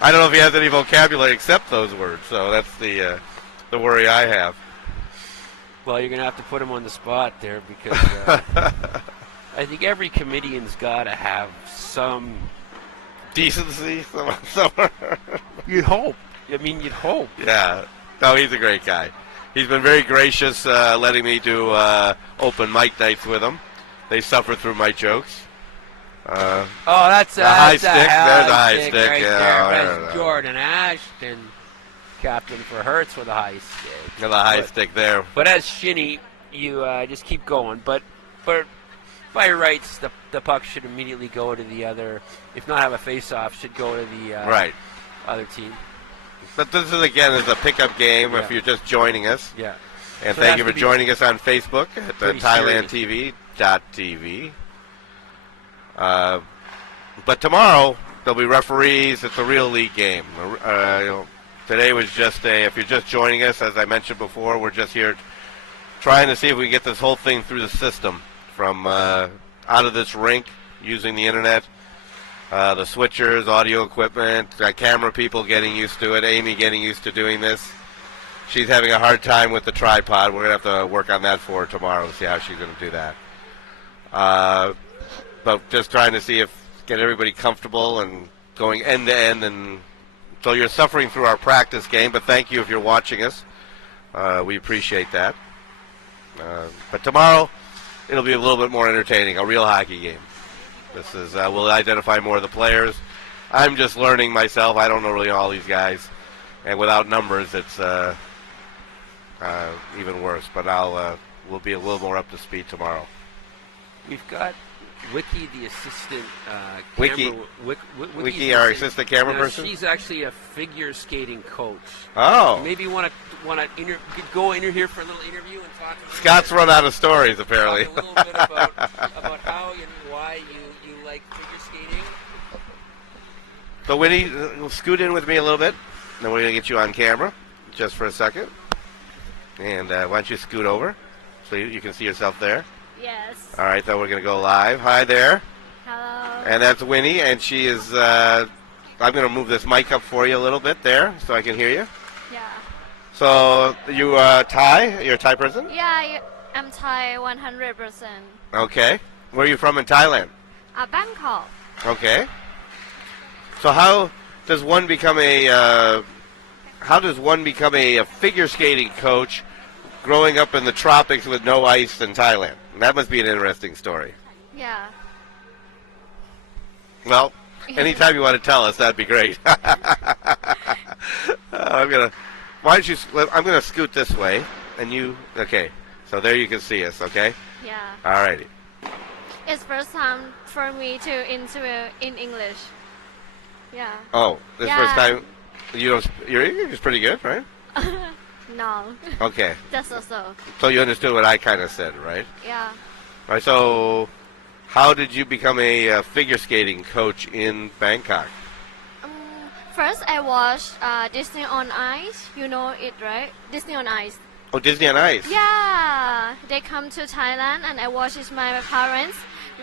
I don't know if he has any vocabulary except those words. So that's the worry I have. Well, you're going to have to put him on the spot there, because I think every comedian's got to have some decency somewhere. You'd hope. I mean, you'd hope. Yeah. No, he's a great guy. He's been very gracious letting me do open mic nights with him. They suffer through my jokes. That's the high stick. There's the high stick. Right Yeah, there. That's Jordan Ashton, captain for Hertz with a high stick. Got the high stick there. But as Shinny, you just keep going. But by rights, the puck should immediately go to the other. If not have a face-off, should go to the other team. But this is a pickup game. Yeah. If you're just joining us. Yeah. And so thank you for joining us on Facebook at ThailandTV.tv. But tomorrow there'll be referees. It's a real league game. Today was just if you're just joining us, as I mentioned before, we're just here trying to see if we can get this whole thing through the system from out of this rink using the internet. The switchers, audio equipment, camera people getting used to it, Amy getting used to doing this. She's having a hard time with the tripod. We're going to have to work on that for her tomorrow to see how she's going to do that. But just trying to get everybody comfortable and going end to end. And so you're suffering through our practice game, but thank you if you're watching us. We appreciate that. But tomorrow, it'll be a little bit more entertaining, a real hockey game. This is we'll identify more of the players. I'm just learning myself. I don't know really all these guys, and without numbers, it's even worse. But we'll be a little more up to speed tomorrow. We've got Wiki, the assistant Wiki, our assistant camera person. She's actually a figure skating coach. Oh, maybe you want to go in here for a little interview and talk. Scott's run out of stories apparently. Talk a little bit about how and why you like figure skating. So Winnie, scoot in with me a little bit. Then we're going to get you on camera just for a second. And why don't you scoot over so you can see yourself there. Yes. All right, then we're going to go live. Hi there. Hello. And that's Winnie, and she is, I'm going to move this mic up for you a little bit there so I can hear you. Yeah. So you Thai? You're a Thai person? Yeah, I'm Thai 100%. Okay. Where are you from in Thailand? Bangkok. Okay. So how does one become a figure skating coach growing up in the tropics with no ice in Thailand? That must be an interesting story. Yeah. Well, anytime you want to tell us, that'd be great. Why don't you? I'm gonna scoot this way, and you. Okay. So there you can see us. Okay. Yeah. Alrighty. It's first time for me to interview in English. Yeah. Oh, this Yeah. first time. Your English is pretty good, right? No. Okay. Just so. So you understood what I kind of said, right? Yeah. All right. So, how did you become a figure skating coach in Bangkok? Um, First, I watched Disney on Ice. You know it, right? Disney on Ice. Oh, Disney on Ice. Yeah, they come to Thailand and I watch with my parents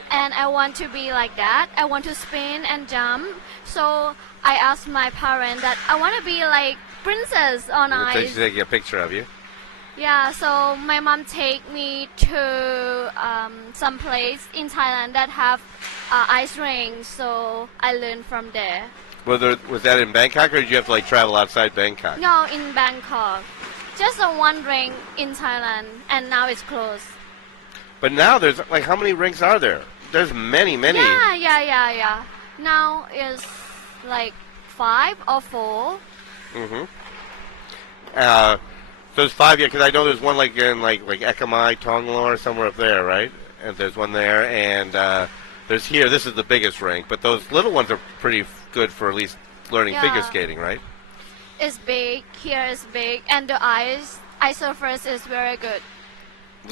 and I want to be like that. I want to spin and jump. So I asked my parents that I want to be like princess on So she's ice. taking a picture of you. Yeah, so my mom take me to some place in Thailand that have ice rings. So I learned from there. Was that in Bangkok, or did you have to like travel outside Bangkok? No, in Bangkok. Just one ring in Thailand and now it's closed. But now there's like, how many rinks are there? There's many. Yeah. Now is like 5 or 4. Mm-hmm. So there's 5, yeah, because I know there's one like in like Ekamai, Tonglo, or somewhere up there, right? And there's one there, and there's here. This is the biggest rink, but those little ones are pretty good for at least learning figure Yeah. skating, right? It's big, here is big, and the ice surface is very good.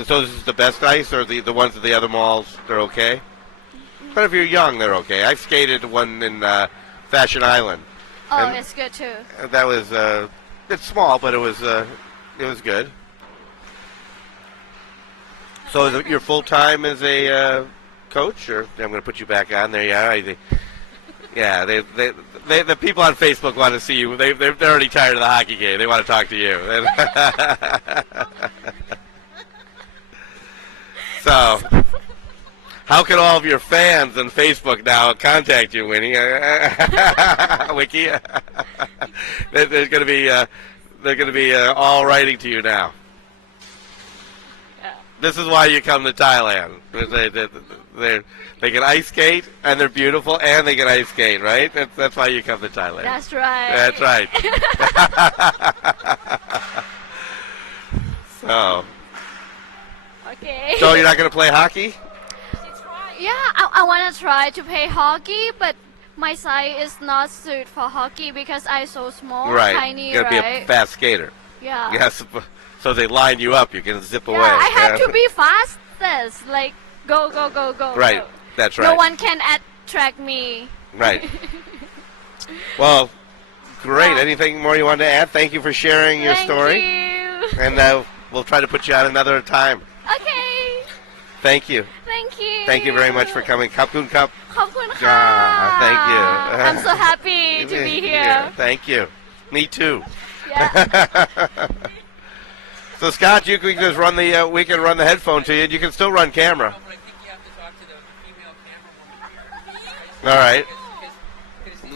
So this is the best ice, or the ones at the other malls, they're okay? But if you're young, they're okay. I skated one in Fashion Island. Oh, And- it's good too. That was it's small, but it was good. So you're full time as a coach, or I'm going to put you back on there. Yeah, the people on Facebook want to see you. They're already tired of the hockey game. They want to talk to you. So, how can all of your fans on Facebook now contact you, Winnie? Wiki, they're going to be all writing to you now. Yeah. This is why you come to Thailand. They can ice skate, and they're beautiful, and they can ice skate, right? That's why you come to Thailand. That's right. That's right. Okay. So you're not going to play hockey? Yeah, I want to try to play hockey, but my size is not suited for hockey because I'm so small, Right. tiny, You're going to be right? a fast skater. Yeah. Yes. So they line you up. You can zip Yeah, away. I have to be fastest, like go. Right. go. That's right. No one can attract me. Right. Well, great. Yeah. Anything more you wanted to add? Thank you for sharing your story. Thank you. And we'll try to put you on another time. Okay. Thank you. Thank you. Thank you very much for coming. Cup Kun Cup. ขอบคุณค่ะ Thank you. I'm so happy to be here. Thank you. Me too. Yeah. So Scott, you can just run we can run the headphone to you. You can still run camera. But I think you have to talk to the female camera woman. All right.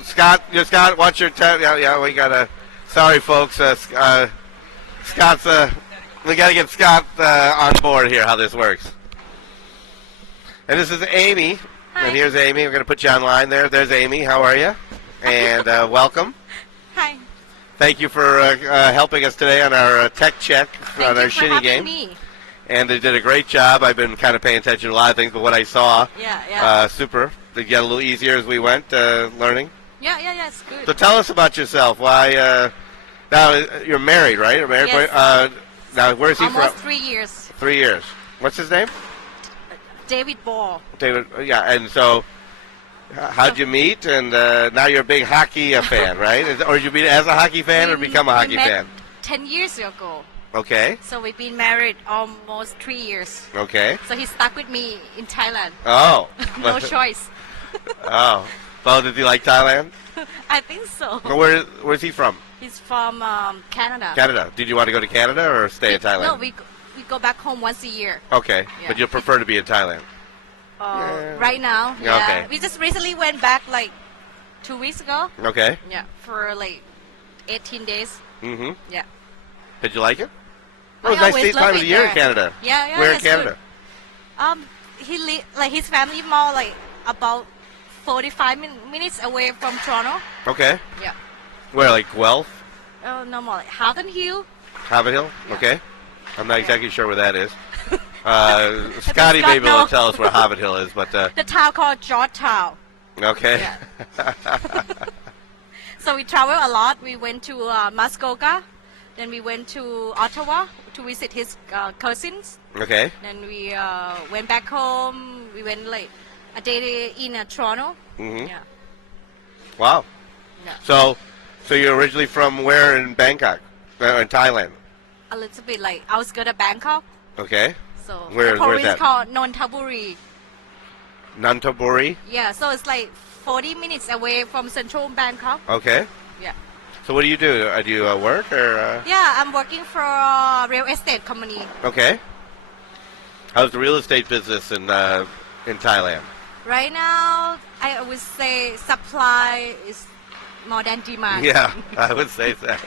Scott, watch your time. Yeah, we gotta. Sorry, folks. Scott's. We gotta get Scott on board here. How this works. And this is Amy. Hi. And here's Amy. We're gonna put you online there. There's Amy. How are you? And welcome. Hi. Thank you for helping us today on our tech check Thank on our you for Shinny having game. me. And they did a great job. I've been kind of paying attention to a lot of things, but what I saw, Yeah. super. They get a little easier as we went learning. Yeah, it's good. So tell us about yourself. Why? Now you're married, right? You're married. Yes. Now where's he Almost from? 3 years. 3 years. What's his name? David Ball. David. Yeah. And so, how'd you meet? And now you're a big hockey fan, right? Or did you meet as a hockey fan, or become a hockey we met fan? 10 years ago. Okay. So we've been married almost 3 years. Okay. So he stuck with me in Thailand. Oh. No choice. Oh. Well, did you like Thailand? I think so. Well, where's he from? He's from Canada. Canada. Did you want to go to Canada or stay in Thailand? No, we go back home once a year. Okay, Yeah. but you prefer to be in Thailand. Right now, Yeah, yeah. okay. We just recently went back like 2 weeks ago. Okay. Yeah, for like 18 days. Mm-hmm. Yeah. Did you like it? I Oh, it was a nice always time love of the it year in there. Canada. Yeah, Where in it's Canada? Like his family more like about 45 minutes away from Toronto. Okay. Yeah. Where, like Guelph? Oh, no more like Haven Hill. Haven Hill? Yeah. Okay. I'm not exactly sure where that is. Scotty Scott maybe will knows. tell us where Haven Hill is, but The town called Georgetown. okay. Yeah. So we travel a lot. We went to Muskoka, then we went to Ottawa to visit his cousins. Okay. Then we went back home. We went like a day in Toronto. Hmm. Yeah. Wow. Yeah. So you're originally from where in Bangkok? In Thailand? A little bit like outskirts of Bangkok. Okay. So Where's the province that? called Nonthaburi. Nantaburi? Yeah. So it's like 40 minutes away from central Bangkok. Okay. Yeah. So what do you do? Do you work or? Yeah, I'm working for a real estate company. Okay. How's the real estate business in Thailand? Right now, I would say supply is more than demand. Yeah, I would say that.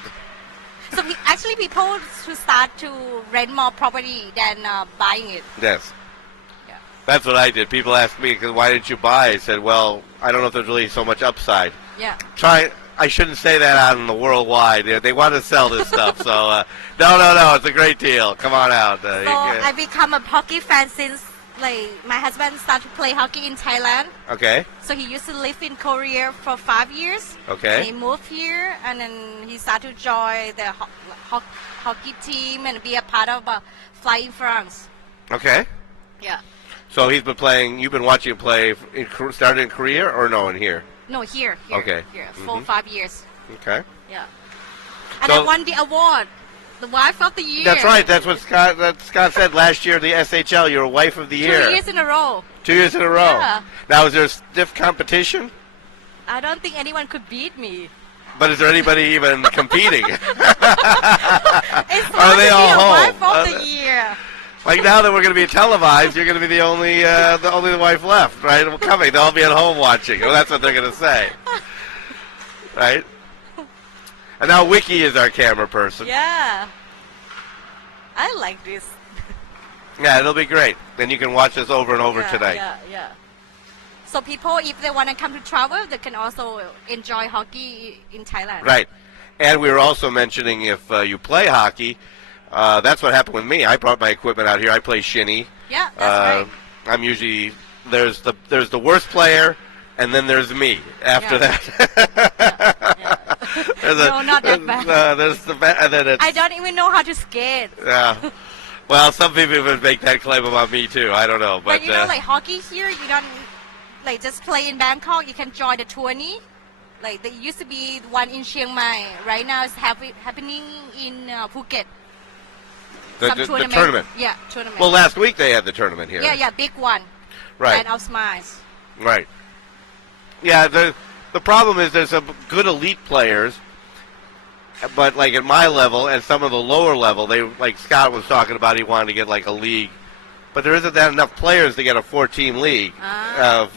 So actually, people should start to rent more property than buying it. Yes. Yeah. That's what I did. People ask me, why didn't you buy? I said, well, I don't know if there's really so much upside. Yeah. I shouldn't say that out in the worldwide. They want to sell this stuff, so no, it's a great deal. Come on out. So I become a hockey fan since like my husband started to play hockey in Thailand. Okay. So he used to live in Korea for 5 years. Okay. And he moved here, and then he started to join the hockey team and be a part of Flying France. Okay. Yeah. So he's been playing. You've been watching him play. Started in Korea or no in here? No, here. Okay. Here, Mhm. 5 years. Okay. Yeah. And So- I won the award, the wife of the year. That's right. That's what Scott said last year. The SHL, you were wife of the 2 year. years in a row. 2 years in a row. Yeah. Now, is there stiff competition? I don't think anyone could beat me. But is there anybody even competing? It's Are hard they to all be a home? wife of Are the they- year. Like now that we're going to be televised, you're going to be the only wife left, right? Well, coming, they'll all be at home watching. Well, that's what they're going to say, right? And now Wiki is our camera person. Yeah. I like this. Yeah, it'll be great. Then you can watch this over and over Yeah, tonight. Yeah. So people, if they want to come to travel, they can also enjoy hockey in Thailand. Right. And we were also mentioning if you play hockey, that's what happened with me. I brought my equipment out here. I play Shinny. Yeah, that's right. I'm usually there's the worst player, and then there's me after Yeah. that. Yeah. There's No, not that bad. There's the and then it's I don't even know how to skate. yeah. Well, some people would make that claim about me too. I don't know, But but you know, like hockey here, you don't like just play in Bangkok. You can join the tourney. Like there used to be one in Chiang Mai. Right now, it's happening in Phuket. the tournament. Yeah, tournament. Well, last week they had the tournament here. yeah, big one. Right. And of Smiles. Right. Yeah, the problem is there's some good elite players, but like at my level and some of the lower level, they like Scott was talking about, he wanted to get like a league, but there isn't that enough players to get a 4-team league of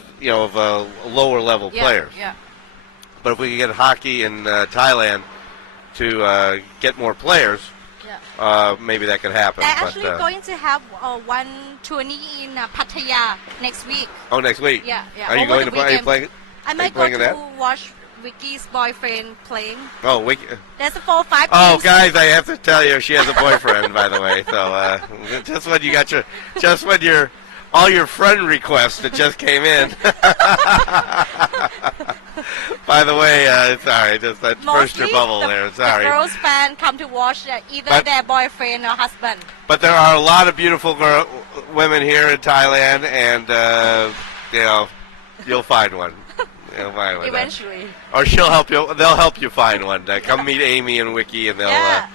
lower level Yeah, players. yeah. But if we can get hockey in Thailand to get more players, Yeah. maybe that could happen. They're But, actually going to have one tourney in Pattaya next week. oh, next week. Yeah. Are you over going the to play? Are you weekend. playing? I might go playing to in that? watch Vicky's boyfriend playing. Oh, Wiki. There's a 4 or 5 Oh, teams. guys, I have to tell you, she has a boyfriend, by the way. So just when you got all your friend requests that just came in. By the way, sorry, just that burst your Mostly bubble the, there. Sorry, The girls fan come to watch either But- their boyfriend or husband. but there are a lot of beautiful women here in Thailand, and you'll find one. You'll find one. Eventually. Or she'll help you. They'll help you find one. Come meet Amy and Wiki, and they'll. Yeah.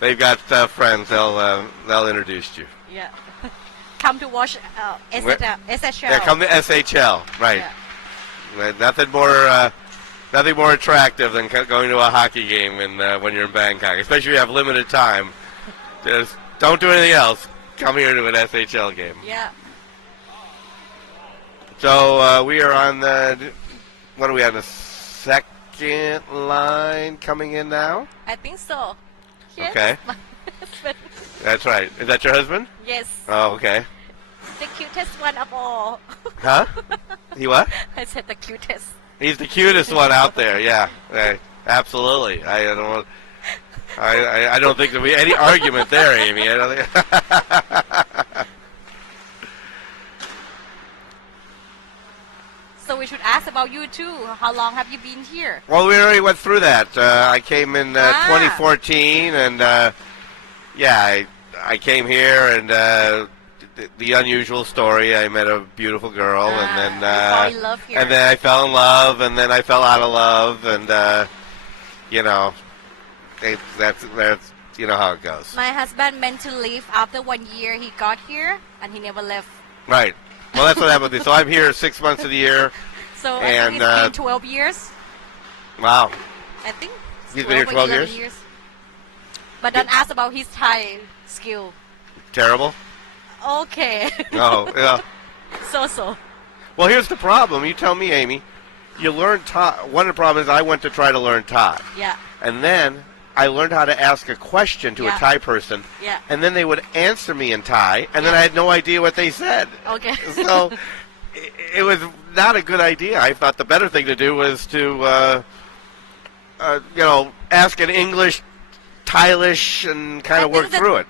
They've got friends. They'll introduce you. Yeah. Come to watch SHL. Yeah, come to SHL. Right. Yeah. Nothing more attractive than going to a hockey game when you're in Bangkok, especially if you have limited time. Just don't do anything else. Come here to an SHL game. Yeah. So we are on what are we on, the second line coming in now? I think so. Yes. Okay. My husband. That's right. Is that your husband? Yes. Oh, okay. The cutest one of all. Huh? He what? I said the cutest. He's the cutest one out there. Yeah, absolutely. I don't think there'll be any argument there, Amy. I don't think. So we should ask about you too. How long have you been here? Well, we already went through that. I came in 2014, and I came here, and the unusual story. I met a beautiful girl, and then fall in love here. and then I fell in love, and then I fell out of love, and that's you know how it goes. My husband meant to leave after 1 year he got here, and he never left. Right. Well, that's what happened with me. So I'm here 6 months of the year. So And, I think it's been 12 years. Wow. I think it's He's been here 12 or 11 years? But don't ask about his Thai skill. Terrible. Okay. Oh, yeah. So. Well, here's the problem. You tell me, Amy. You learn Thai. One of the problems is I went to try to learn Thai. Yeah. And then I learned how to ask a question to a Yeah. Thai person. Yeah. And then they would answer me in Thai, and then Yeah. I had no idea what they said. Okay. So it was not a good idea. I thought the better thing to do was to, ask in English, Thailish, and kind of work through it.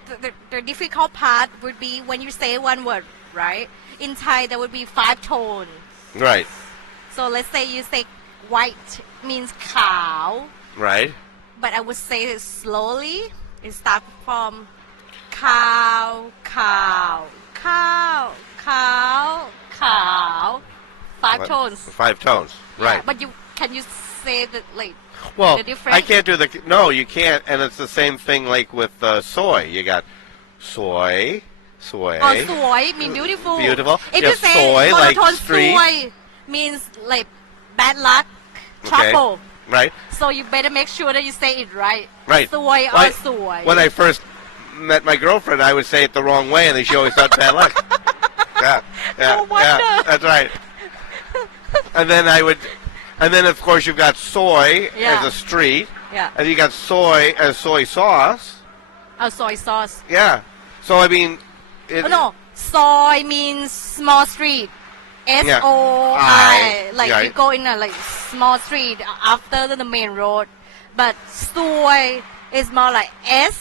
The difficult part would be when you say one word, right? In Thai, there would be 5 tones. Right. So let's say you say white means khao, Right. but I would say it slowly. It starts from khao, khao, khao, khao, khao. 5 tones. 5 tones. Yeah, Right. but can you say that like Well, the difference? I can't do no, you can't, and it's the same thing like with soy. You got soy, Oh, soy mean beautiful. Beautiful. If You you have say soy, like monotone street. soy means like bad luck, Okay. trouble. Right. So you better make sure that you say it right. Right. Soy Well, or soy. When I first met my girlfriend, I would say it the wrong way, and she always thought bad luck. Yeah, No wonder. that's right. And then of course you've got soy Yeah. as a street, Yeah. and you got soy as soy sauce. Oh, soy sauce. Yeah. So I mean, Oh, no, soy means small street. Yeah. SOI. Like Yeah. you go in a like small street after the main road. But soy is more like SUAY.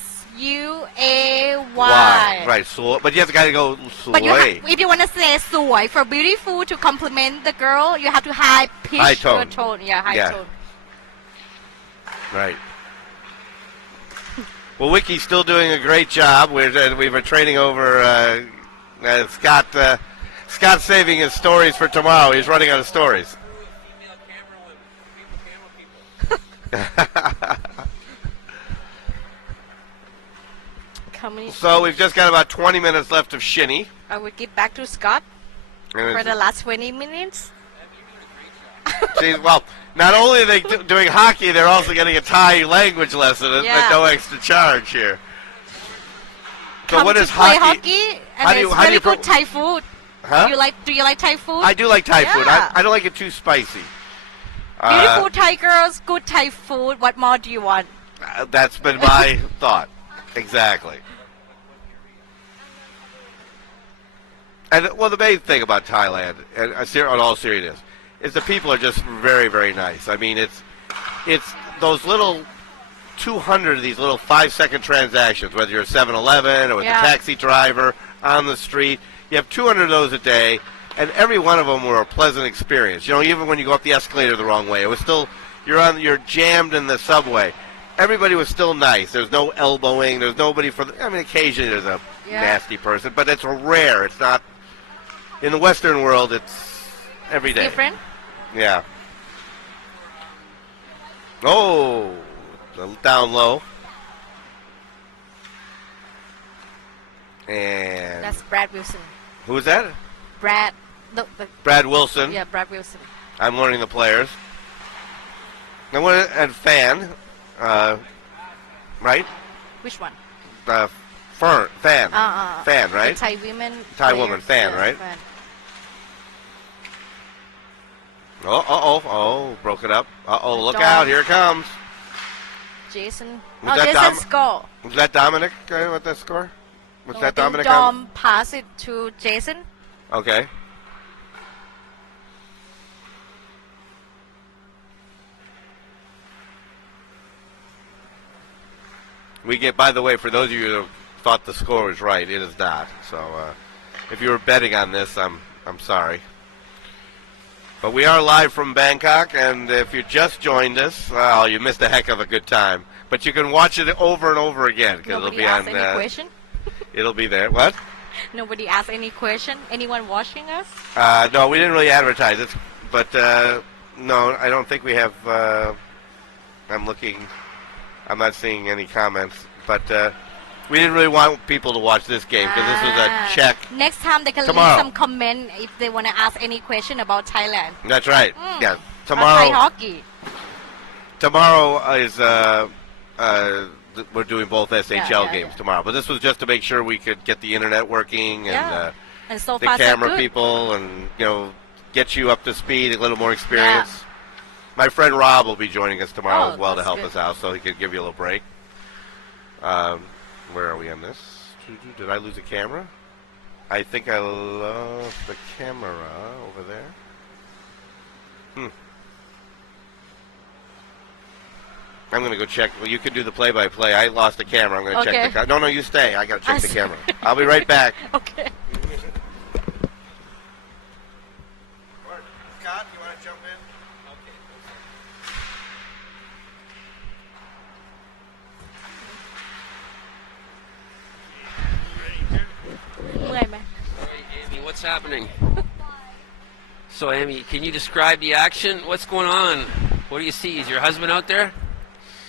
Right. So, but you have to kind of go soy. But if you want to say soy for beautiful to compliment the girl, you have to pitch High tone. your tone. Yeah, high Yeah. tone. Right. Well, Wiki's still doing a great job. We've been training over Scott. Scott's saving his stories for tomorrow. He's running out of stories. So we've just got about 20 minutes left of Shinny. I will give back to Scott And for the last 20 minutes. well, not only are they doing hockey, they're also getting a Thai language lesson at no extra charge here. So Come what to is play hockey? and How do you- it's how do very you pro- good Thai food. Huh? Do you like Thai food? I do like Thai food. Yeah. I don't like it too spicy. Beautiful Thai girls, good Thai food. What more do you want? That's been my thought. Exactly. And well, the main thing about Thailand, and on all seriousness, is the people are just very, very nice. I mean, it's those little 200 of these little 5-second transactions, whether you're a 7-Eleven or with Yeah. a taxi driver on the street. You have 200 of those a day, and every one of them were a pleasant experience. You know, even when you go up the escalator the wrong way, it was still you're jammed in the subway. Everybody was still nice. There's no elbowing. There's nobody occasionally there's a nasty person, but it's rare. It's not in the Western world. It's every day. Different? Yeah. Oh, down low. And That's Brad Wilson. who is that? Brad. Brad Wilson. Yeah, Brad Wilson. I'm learning the players. And Fan, right? Which one? Fan, Fan, right? The Thai women. Thai players. woman, Fan, Yeah, right? Fan. Oh, broke it up. Look Dom. out, here it comes. Jason. Was that Jason score. Was that Dominic with that score? What's No, I that, think Dominic? Dom pass it to Jason. Okay. We get, by the way, for those of you who thought the score was right, it is not. So if you were betting on this, I'm sorry. But we are live from Bangkok, and if you just joined us, well, you missed a heck of a good time. But you can watch it over and over again because it'll Nobody be asked on. any question. It'll be there. What? Nobody asked any question. Anyone watching us? No, we didn't really advertise it, but no, I don't think we have. I'm looking. I'm not seeing any comments, but we didn't really want people to watch this game because this was a check. Next time they can Tomorrow. leave some comment if they want to ask any question about Thailand. That's right. Yeah, Or Thai tomorrow. hockey. Tomorrow is we're doing both SHL games yeah. tomorrow, but this was just to make sure we could get the internet working and Yeah. And so the far so camera good. people and get you up to speed, a little more experience. My friend Rob will be joining us tomorrow Oh, as well to that's help good. us out, so he could give you a little break. Where are we on this? Did I lose a camera? I think I lost the camera over there. I'm going to go check. Well, you can do the play-by-play. I lost the camera. I'm going to check the camera. No, you stay. I got to check the camera. I'll be right back. Okay. Scott, you want to jump in? Mười mà. All right, Amy, what's happening? So, Amy, can you describe the action? What's going on? What do you see? Is your husband out there?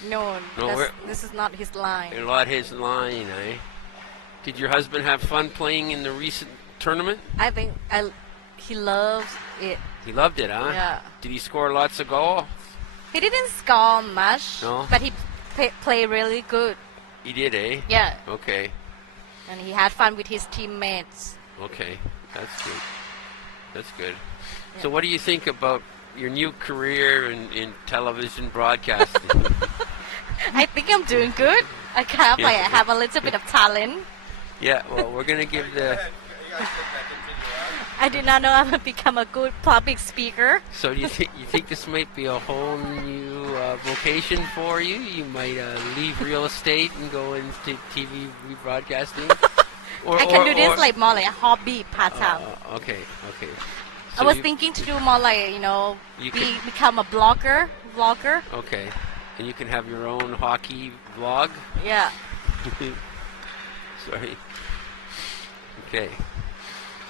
No, No, that's- we're- this is not his line. A lot his line, eh? Did your husband have fun playing in the recent tournament? I think he loves it. He loved it, huh? Yeah. Did he score lots of goals? He didn't score much, No? but he played really good. He did, eh? Yeah, Okay. and he had fun with his teammates. Okay. That's good. That's good. So what do you think about your new career in television broadcasting? I think I'm doing good. I have a little bit of talent. Yeah, well, we're going to give the... I did not know I would become a good public speaker. So you think this might be a whole new vocation for you? You might leave real estate and go into TV broadcasting? I can do this like more like a hobby part-time. Okay. I So was you- thinking to do more like, You could- become a vlogger. Okay. And you can have your own hockey vlog? Yeah. Sorry. Okay.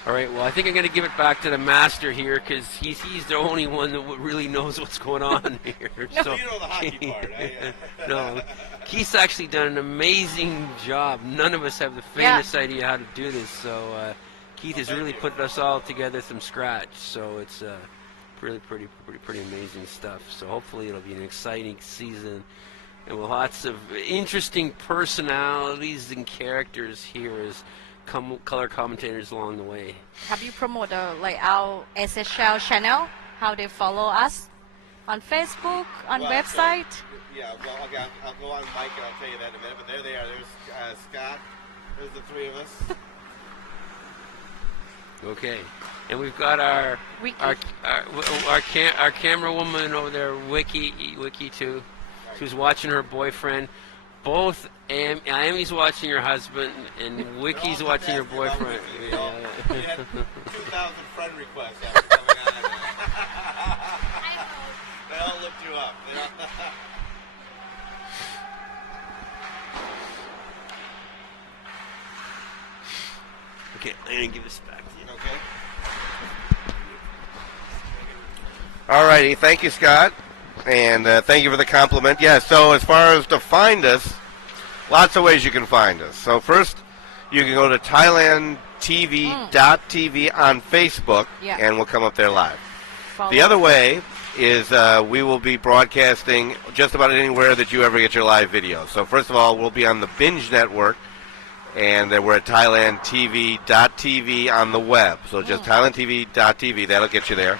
All right. Well, I think I'm going to give it back to the master here because he's the only one that really knows what's going on here. So, You know the hockey part, eh? no, Keith's actually done an amazing job. None of us have the faintest idea how to do this. So Keith has really put us all together from scratch. So it's really pretty amazing stuff. So hopefully it'll be an exciting season. And with lots of interesting personalities and characters here as color commentators along the way. Have you promoted our SHL channel? How they follow us on Facebook, on website? Yeah, well, I'll go on mic and I'll tell you that in a minute. But there they are. There's Scott. There's the three of us. Okay, and we've got our Wiki. our camera woman over there, Wiki too, who's watching her boyfriend. Both Amy's watching her husband, and Wiki's watching her boyfriend. We had 2,000 friend requests after coming on. They all looked you up. Okay, I'm gonna give this back to you. Okay. All righty. Thank you, Scott. And thank you for the compliment. Yeah, so as far as to find us, lots of ways you can find us. So first, you can go to ThailandTV.tv on Facebook, Yeah. and we'll come up there live. Follow. The other way is we will be broadcasting just about anywhere that you ever get your live video. So first of all, we'll be on the Binge Network, and we're at ThailandTV.tv on the web. So just ThailandTV.tv, that'll get you there.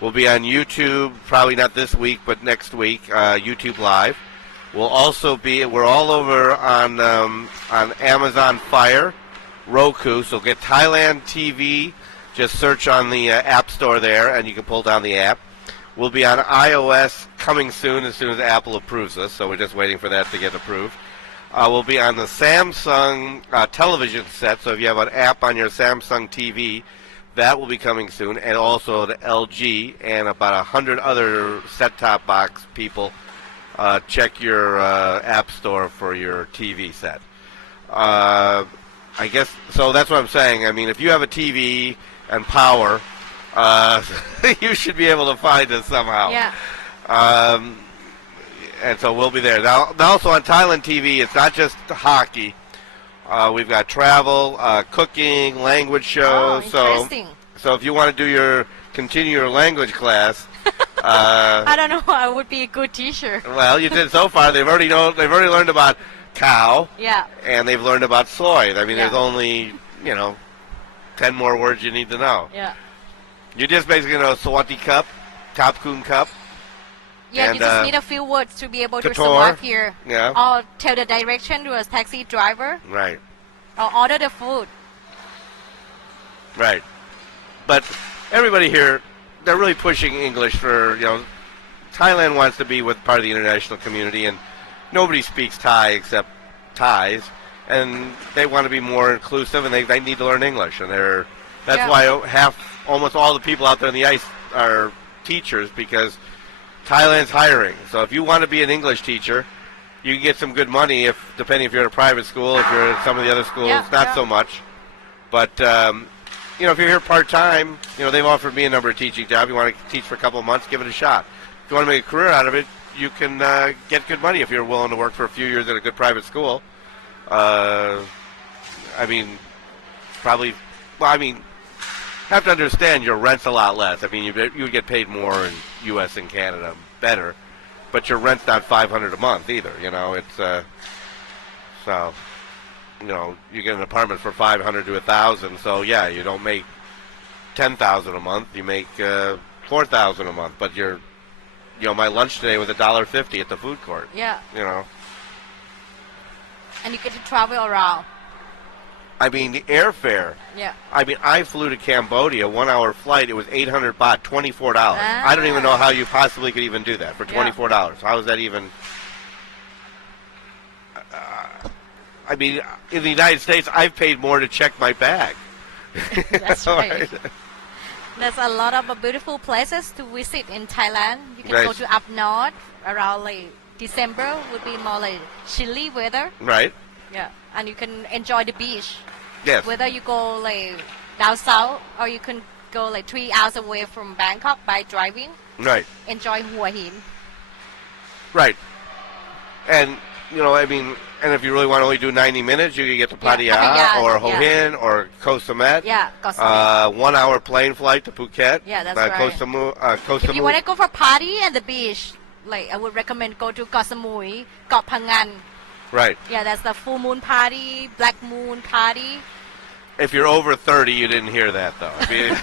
We'll be on YouTube, probably not this week, but next week, YouTube Live. We'll also be, we're all over on Amazon Fire, Roku. So get Thailand TV. Just search on the App Store there, and you can pull down the app. We'll be on iOS coming soon as Apple approves us, so we're just waiting for that to get approved. We'll be on the Samsung television set, so if you have an app on your Samsung TV, that will be coming soon, and also the LG and about 100 other set-top box people. Check your App Store for your TV set. I guess, so that's what I'm saying. I mean, if you have a TV and power, you should be able to find us somehow. Yeah. And so we'll be there. Now also on Thailand TV, it's not just hockey. We've got travel, cooking, language shows. Interesting. So if you want to continue your language class, I don't know. I would be a good teacher. well, you did so far. They've already learned about cow. Yeah. And they've learned about soy. I mean, Yeah. there's only 10 more words you need to know. Yeah. You just basically know Sawati Cup, Top Kun Cup. Yeah, And, you just need a few words to be able to Couture. survive here. Yeah. Or tell the direction to a taxi driver. Right. Or order the food. Right. But everybody here, they're really pushing English for, Thailand wants to be with part of the international community, and nobody speaks Thai except Thais, and they want to be more inclusive, and they need to learn English, and that's Yeah. why almost all the people out there on the ice are teachers, because Thailand's hiring. So if you want to be an English teacher, you can get some good money depending if you're at a private school, if you're at some of the other schools, Yeah, not yeah. so much. But if you're here part-time, they've offered me a number of teaching jobs. You want to teach for a couple of months, give it a shot. If you want to make a career out of it, you can get good money if you're willing to work for a few years at a good private school. Have to understand your rent's a lot less. I mean, you would get paid more in U.S. and Canada, better, but your rent's not $500 a month either. You get an apartment for $500 to $1,000. So yeah, you don't make $10,000 a month. You make $4,000 a month. But my lunch today was $1.50 at the food court. Yeah. And you get to travel around. I mean, the airfare. Yeah. I mean, I flew to Cambodia, 1 hour flight. It was 800 baht, $24. I don't even know how you possibly could even do that for $24. How is that even? I mean, in the United States, I've paid more to check my bag. That's right. There's a lot of beautiful places to visit in Thailand. You can Right. go to up north around like December would be more like chilly weather. Right? Yeah. And you can enjoy the beach. Yes. Whether you go like down south or you can go like 3 hours away from Bangkok by driving. Right. Enjoy Hua Hin. Right. And, and if you really want to only do 90 minutes, you can get to Pattaya Pattaya, or yeah. Ho Hin or Koh Samet. Yeah, Koh Samet. 1 hour plane flight to Phuket. Yeah, that's Koh right. Koh If you Samui. want to go for party and the beach, like I would recommend go to Koh Samui, Koh Phangan. Right. Yeah, that's the full moon party, black moon party. If you're over 30, you didn't hear that, though. I mean,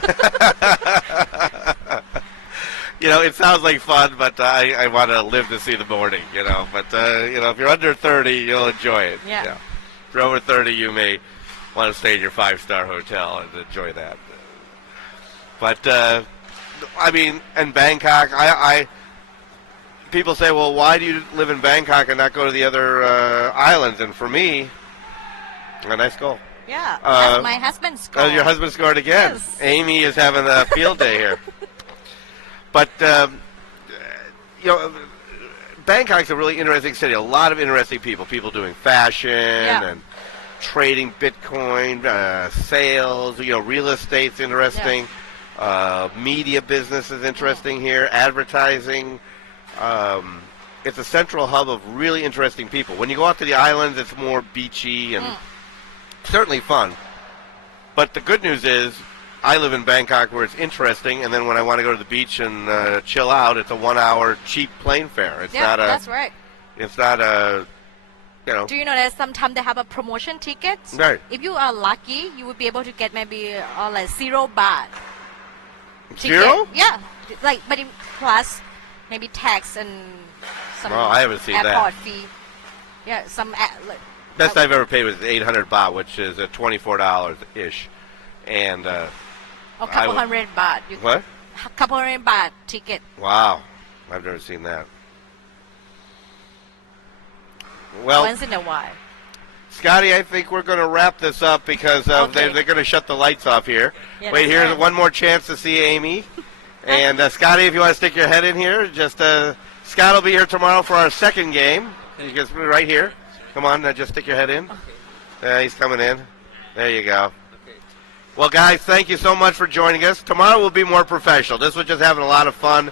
it sounds like fun, but I want to live to see the morning, But, if you're under 30, you'll enjoy it. Yeah. If you're over 30, you may want to stay in your 5-star hotel and enjoy that. But, in Bangkok, people say, well, why do you live in Bangkok and not go to the other islands? And for me, a nice goal. Yeah, that's my husband's goal. Oh, your husband scored again. Yes. Amy is having a field day here. But, Bangkok's a really interesting city. A lot of interesting people. People doing fashion and trading Bitcoin, sales, real estate's interesting. Media business is interesting here. Advertising. It's a central hub of really interesting people. When you go out to the islands, it's more beachy and certainly fun. But the good news is, I live in Bangkok where it's interesting, and then when I want to go to the beach and chill out, it's a 1 hour cheap plane fare. It's not that's right. It's not a, Do you know that sometimes they have a promotion tickets? Right. If you are lucky, you would be able to get maybe like 0 baht. Zero? Yeah, but plus maybe tax and some Oh, I haven't seen that. airport fee. Yeah, some Best I've ever paid was 800 baht, which is $24 ish, and Or I couple would- hundred baht. You, what? couple hundred baht ticket. Wow, I've never seen that. Well, Once in a while. Scotty, I think we're going to wrap this up because Okay. they're going to shut the lights off here. Yeah, Wait, that's here's right. one more chance to see Amy. And Scotty, if you want to stick your head in here, just Scott will be here tomorrow for our second game. You just right here. Come on, just stick your head in. He's coming in. There you go. Well, guys, thank you so much for joining us. Tomorrow will be more professional. This was just having a lot of fun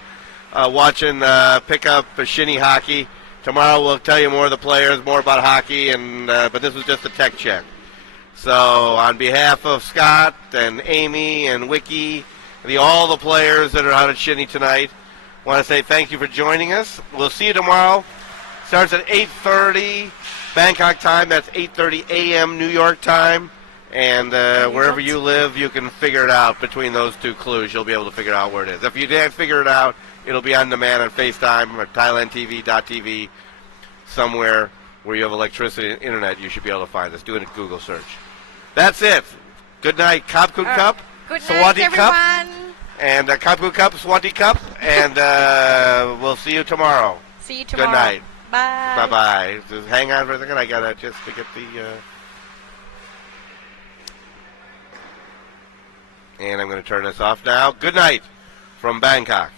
watching pick up Shinny hockey. Tomorrow we'll tell you more of the players, more about hockey, and but this was just a tech check. So on behalf of Scott and Amy and Wiki, all the players that are out at Shinny tonight, want to say thank you for joining us. We'll see you tomorrow. Starts at 8:30 Bangkok time. That's 8:30 a.m. New York time. And wherever you live, you can figure it out between those two clues. You'll be able to figure out where it is. If you can't figure it out, it'll be on demand on FaceTime or ThailandTV.tv, somewhere where you have electricity and internet. You should be able to find us. Do a Google search. That's it. Good night. Kap Kut Cup. Good night, Sawadi Cup. everyone. And Kap Kut Cup, Swati Cup. And we'll see you tomorrow. See you tomorrow. Good night. Bye. Bye-bye. Just hang on for a second. I got to just to get the... And I'm going to turn this off now. Good night from Bangkok.